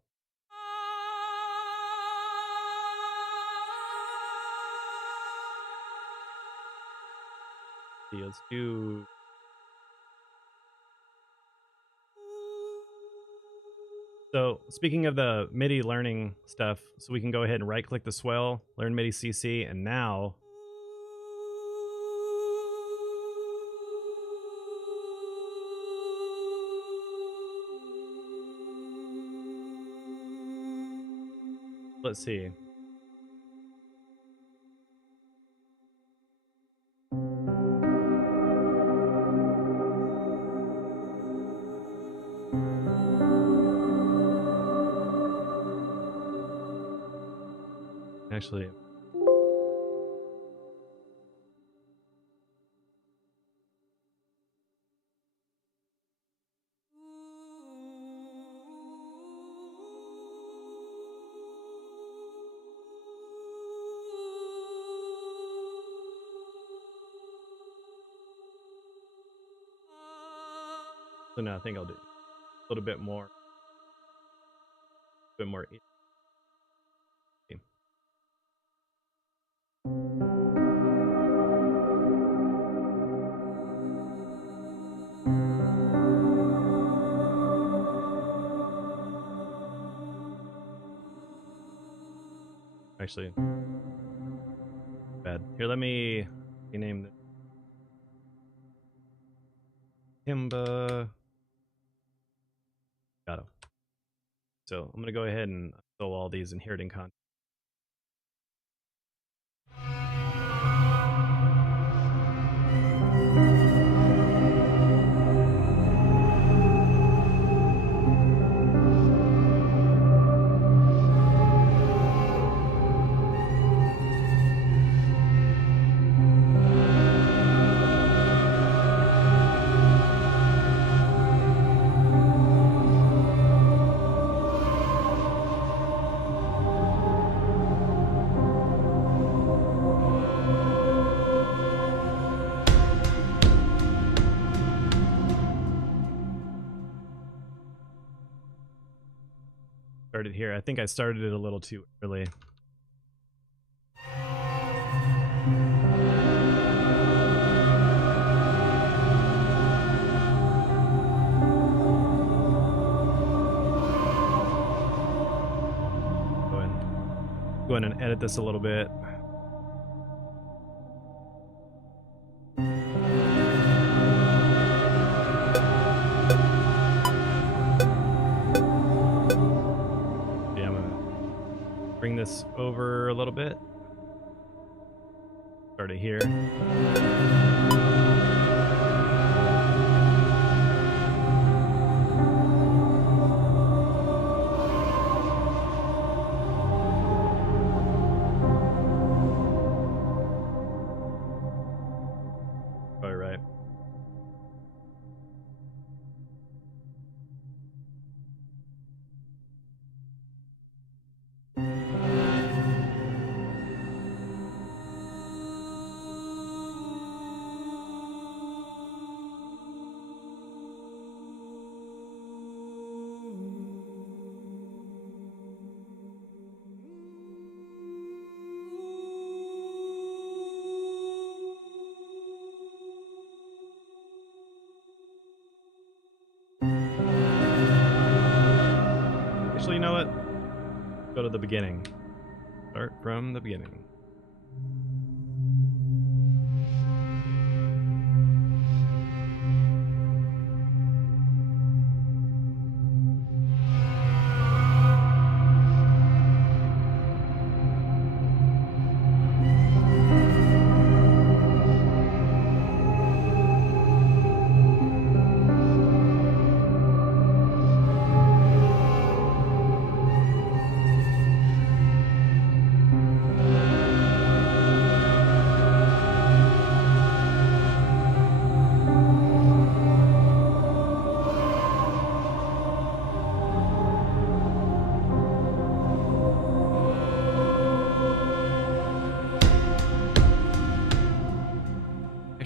See, let's do. So speaking of the MIDI learning stuff, so we can go ahead and right click the swell, learn MIDI CC, and now let's see. Actually, so now I think I'll do a little bit more. A bit more. Okay. Actually, bad. Here, let me rename this. Timba. Got it. So I'm gonna go ahead and install all these inheriting content. Started here. I think I started it a little too early. Go in and edit this a little bit. Bring this over a little bit. Start it here. All right. Actually, you know what? Go to the beginning. Start from the beginning.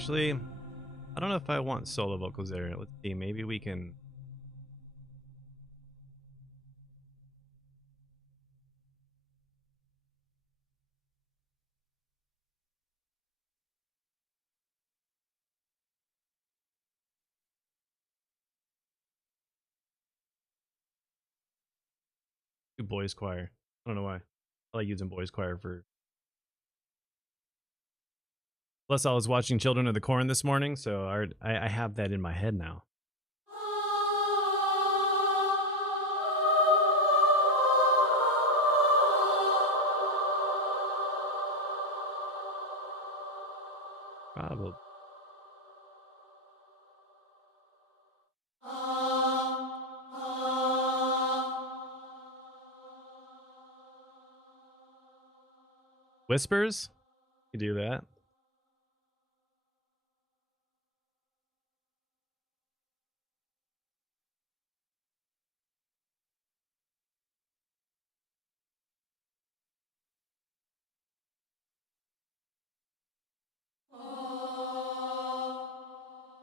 Actually, I don't know if I want solo vocals there. Let's see. Maybe we can. Do boys choir. I don't know why. I like using boys choir for. Plus, I was watching Children of the Corn this morning, so I have that in my head now. Probably. Whispers? You do that.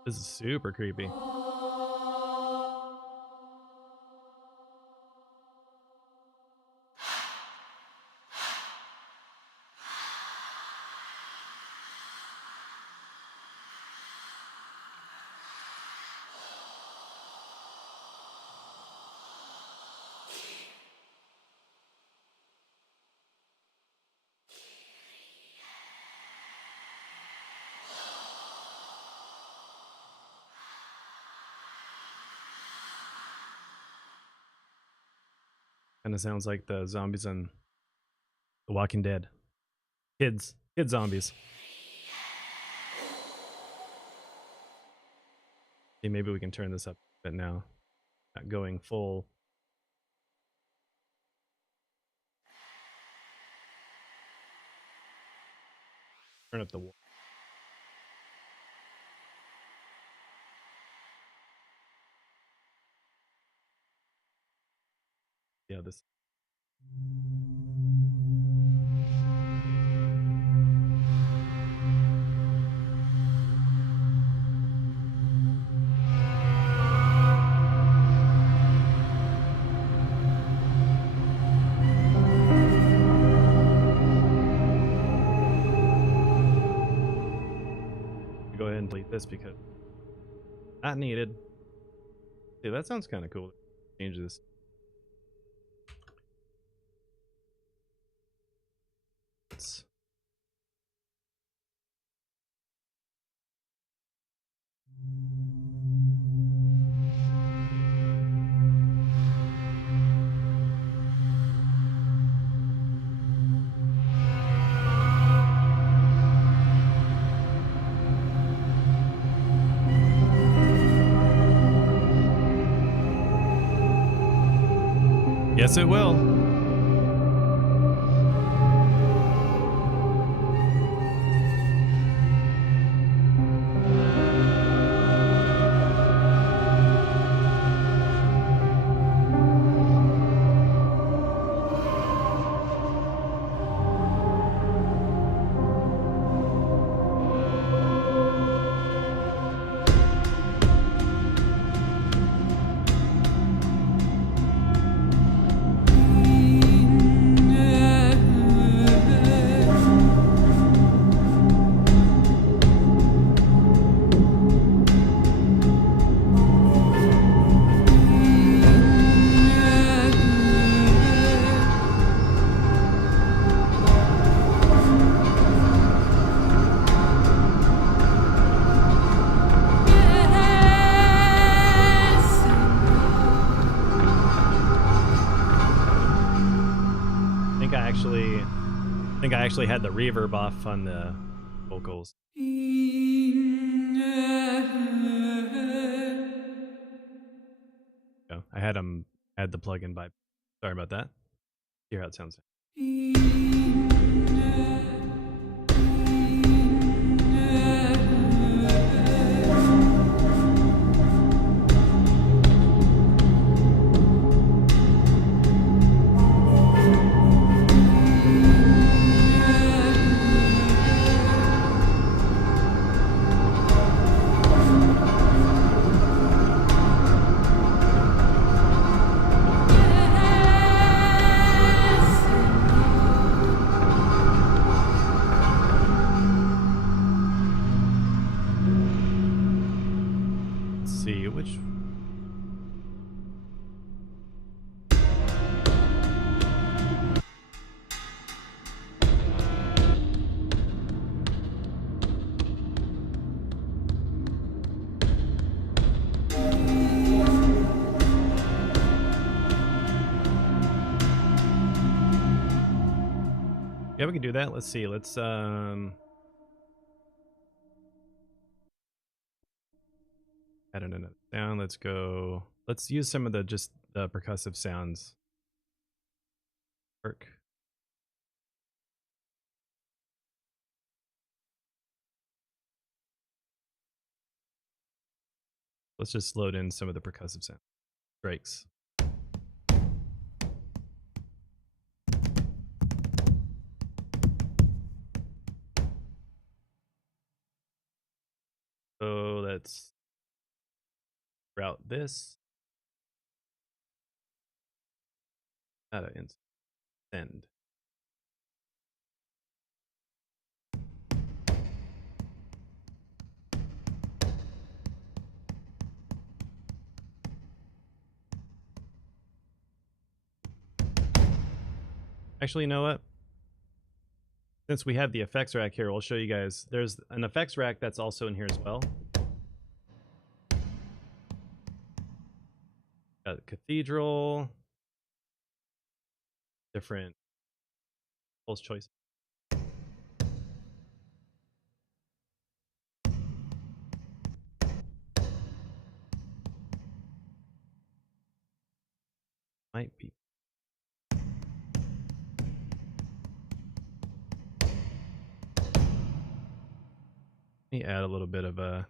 This is super creepy. Kind of sounds like the zombies in The Walking Dead. Kids zombies. See, maybe we can turn this up a bit now. Not going full. Turn up the wall. Yeah, this. Go ahead and delete this because not needed. See, that sounds kind of cool. Change this. Yes, it will. I actually had the reverb off on the vocals. Oh, I had the plugin by. Sorry about that. Hear how it sounds. Yeah, we can do that. Let's see. Let's add another sound. Let's go. Let's use some of the just the percussive sounds. Work. Let's just load in some of the percussive sound breaks. So let's route this. Send. Actually, you know what? Since we have the effects rack here, we'll show you guys. There's an effects rack that's also in here as well. Got a cathedral, different pulse choice. Might be. Let me add a little bit of a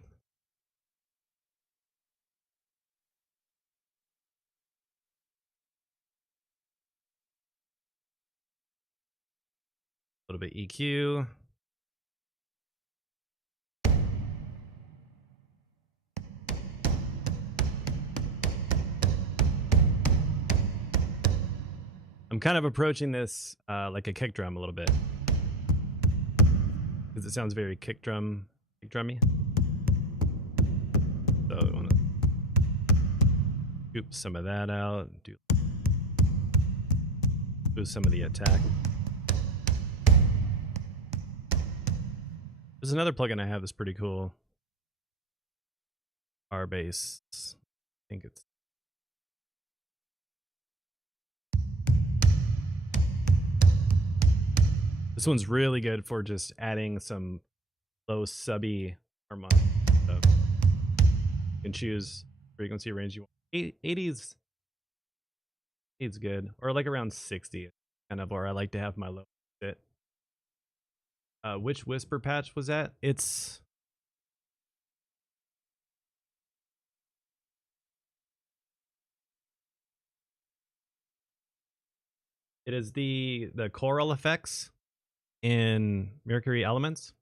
little bit EQ. I'm kind of approaching this like a kick drum a little bit because it sounds very kick drummy. So I want to scoop some of that out. Do some of the attack. There's another plugin I have that's pretty cool. R-Bass. I think it's. This one's really good for just adding some low subby harmonic stuff. You can choose frequency range you want. 80's good, or like around 60, kind of where I like to have my low bit. Which whisper patch was that? It is the choral effects in Mercury Elements,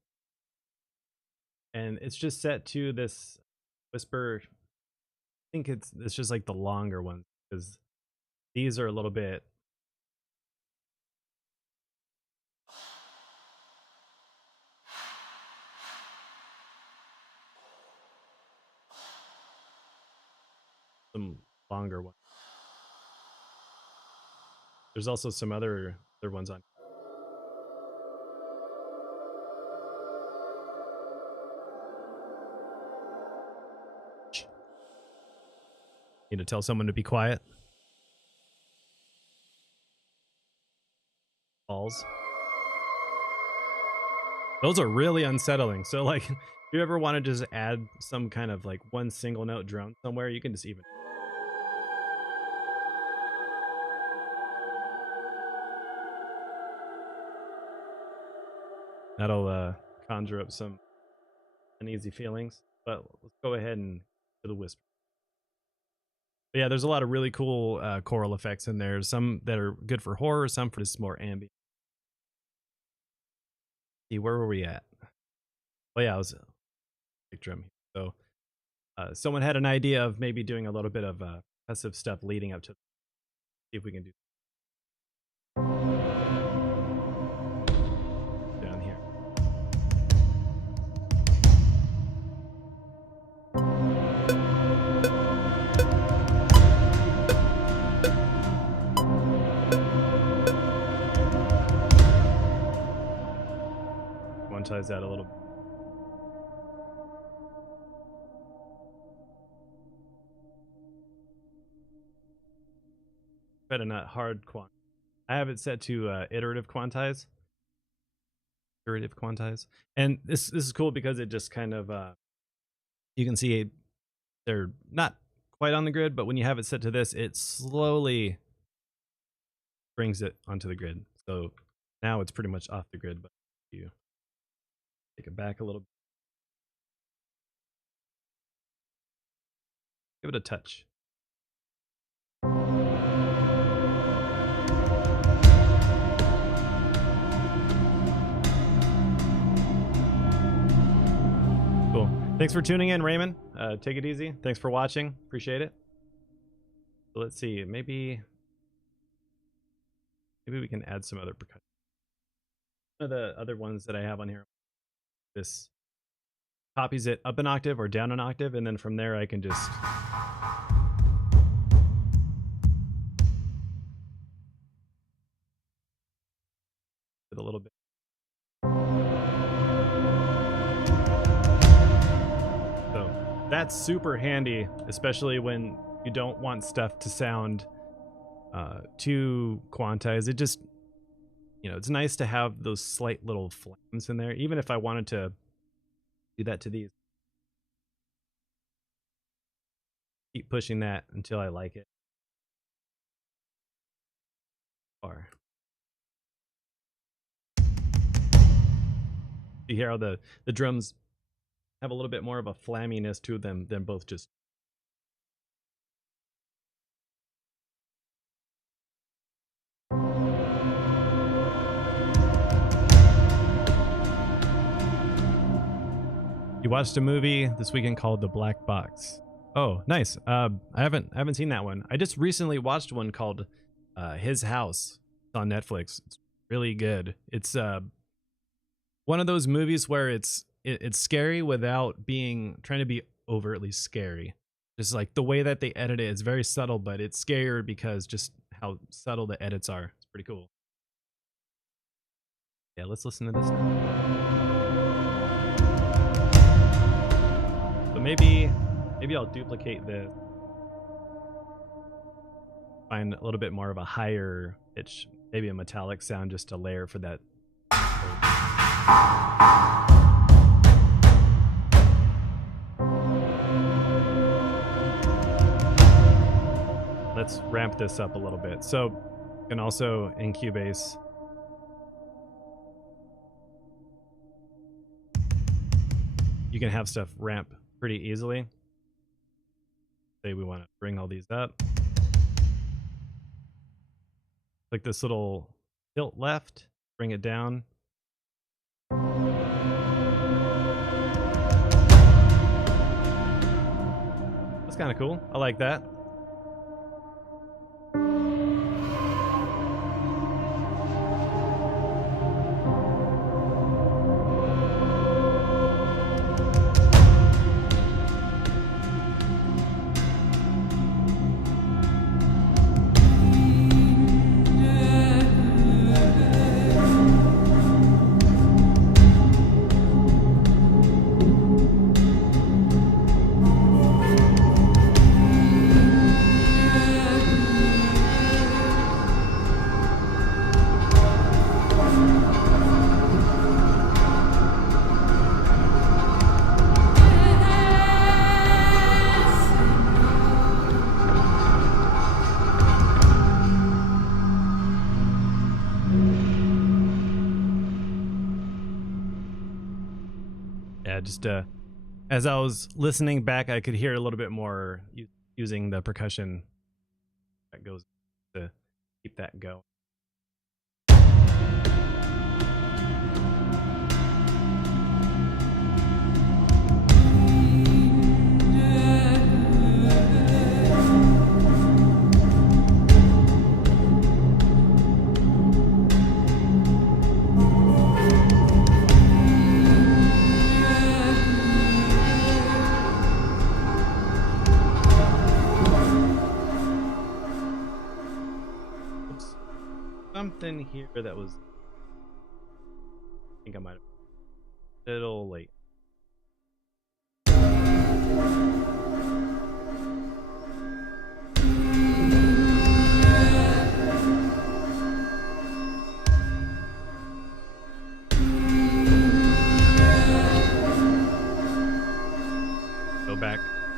and it's just set to this whisper. I think it's just like the longer ones because these are a little bit. Some longer ones. There's also some other ones on. Need to tell someone to be quiet. Balls. Those are really unsettling. So like, if you ever want to just add some kind of like one single note drone somewhere, you can just even. That'll conjure up some uneasy feelings. But let's go ahead and do the whisper. But yeah, there's a lot of really cool choral effects in there. Some that are good for horror, some for just more ambient. See, where were we at? Oh yeah, I was big drum. So someone had an idea of maybe doing a little bit of passive stuff leading up to. See if we can do down here. Quantize that a little bit. Try to not hard quant. I have it set to iterative quantize. Iterative Quantize. And this is cool because it just kind of you can see they're not quite on the grid, but when you have it set to this, it slowly brings it onto the grid. So now it's pretty much off the grid, but you take it back a little bit. Give it a touch. Cool. Thanks for tuning in, Raymond. Take it easy. Thanks for watching. Appreciate it. So let's see. Maybe we can add some other percussion. One of the other ones that I have on here, this copies it up an octave or down an octave, and then from there I can just a little bit. So that's super handy, especially when you don't want stuff to sound too quantized. It just, you know, it's nice to have those slight little flames in there, even if I wanted to do that to these. Keep pushing that until I like it. Or you hear how the drums have a little bit more of a flamminess to them than both just. You watched a movie this weekend called The Black Box. Oh, nice. I haven't seen that one. I just recently watched one called His House. It's on Netflix. It's really good. It's one of those movies where it's scary without trying to be overtly scary. Just like the way that they edit it is very subtle, but it's scarier because just how subtle the edits are. It's pretty cool. Yeah, let's listen to this now. So maybe I'll duplicate this. Find a little bit more of a higher pitch, maybe a metallic sound, just a layer for that. Let's ramp this up a little bit. So you can also in Cubase you can have stuff ramp pretty easily. Say we want to bring all these up. Like this little tilt left, bring it down. That's kind of cool. I like that. Just as I was listening back, I could hear a little bit more using the percussion that goes to keep that going. Something here that was, I think I might have a little late.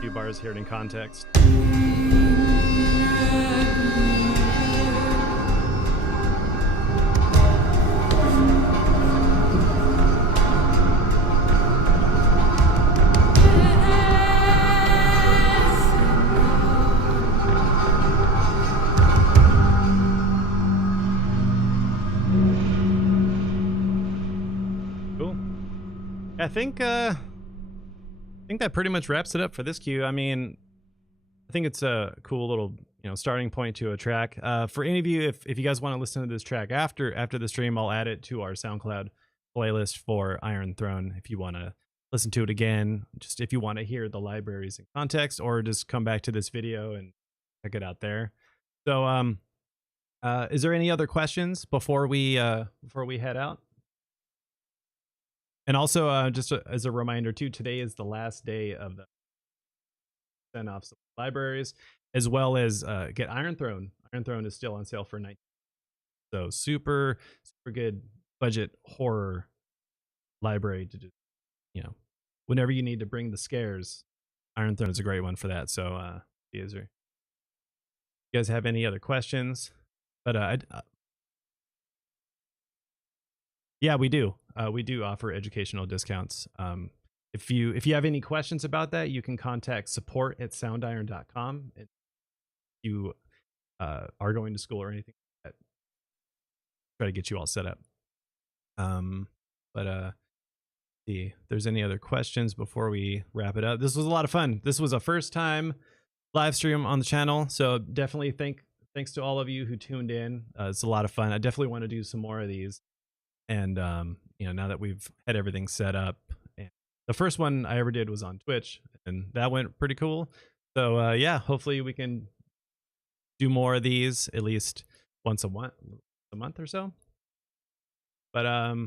few bars here in context. Cool. I think that pretty much wraps it up for this cue. I mean, I think it's a cool little, starting point to a track. For any of you, if you guys want to listen to this track after the stream, I'll add it to our SoundCloud playlist for Iron Throne. If you want to listen to it again, just if you want to hear the libraries in context, or just come back to this video and check it out there. So, is there any other questions before we head out? And also, just as a reminder too, today is the last day of the send off some libraries, as well as get Iron Throne. Iron Throne is still on sale for $19. So super good budget horror library to just, whenever you need to bring the scares, Iron Throne is a great one for that. So you guys have any other questions? But yeah, we do. We do offer educational discounts. If you have any questions about that, you can contact support@soundiron.com. If you are going to school or anything like that, try to get you all set up. See if there's any other questions before we wrap it up. This was a lot of fun. This was a first time live stream on the channel, so definitely thanks to all of you who tuned in. It's a lot of fun. I definitely want to do some more of these. And now that we've had everything set up, and the first one I ever did was on Twitch, and that went pretty cool. So yeah, hopefully we can do more of these at least once a month or so. But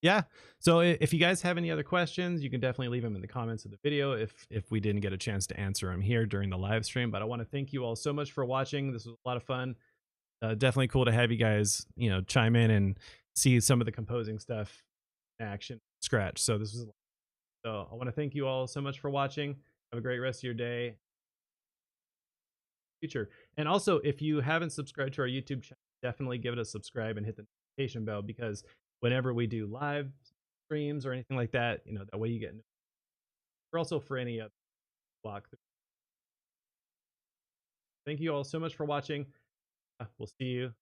yeah, so if you guys have any other questions, you can definitely leave them in the comments of the video if we didn't get a chance to answer them here during the live stream. But I want to thank you all so much for watching. This was a lot of fun. Definitely cool to have you guys chime in and see some of the composing stuff in action, scratch. So this was, so I want to thank you all so much for watching. Have a great rest of your day. Future. And also, if you haven't subscribed to our YouTube channel, definitely give it a subscribe and hit the notification bell, because whenever we do live streams or anything like that, that way you get, or also for any other walkthrough. Thank you all so much for watching. We'll see you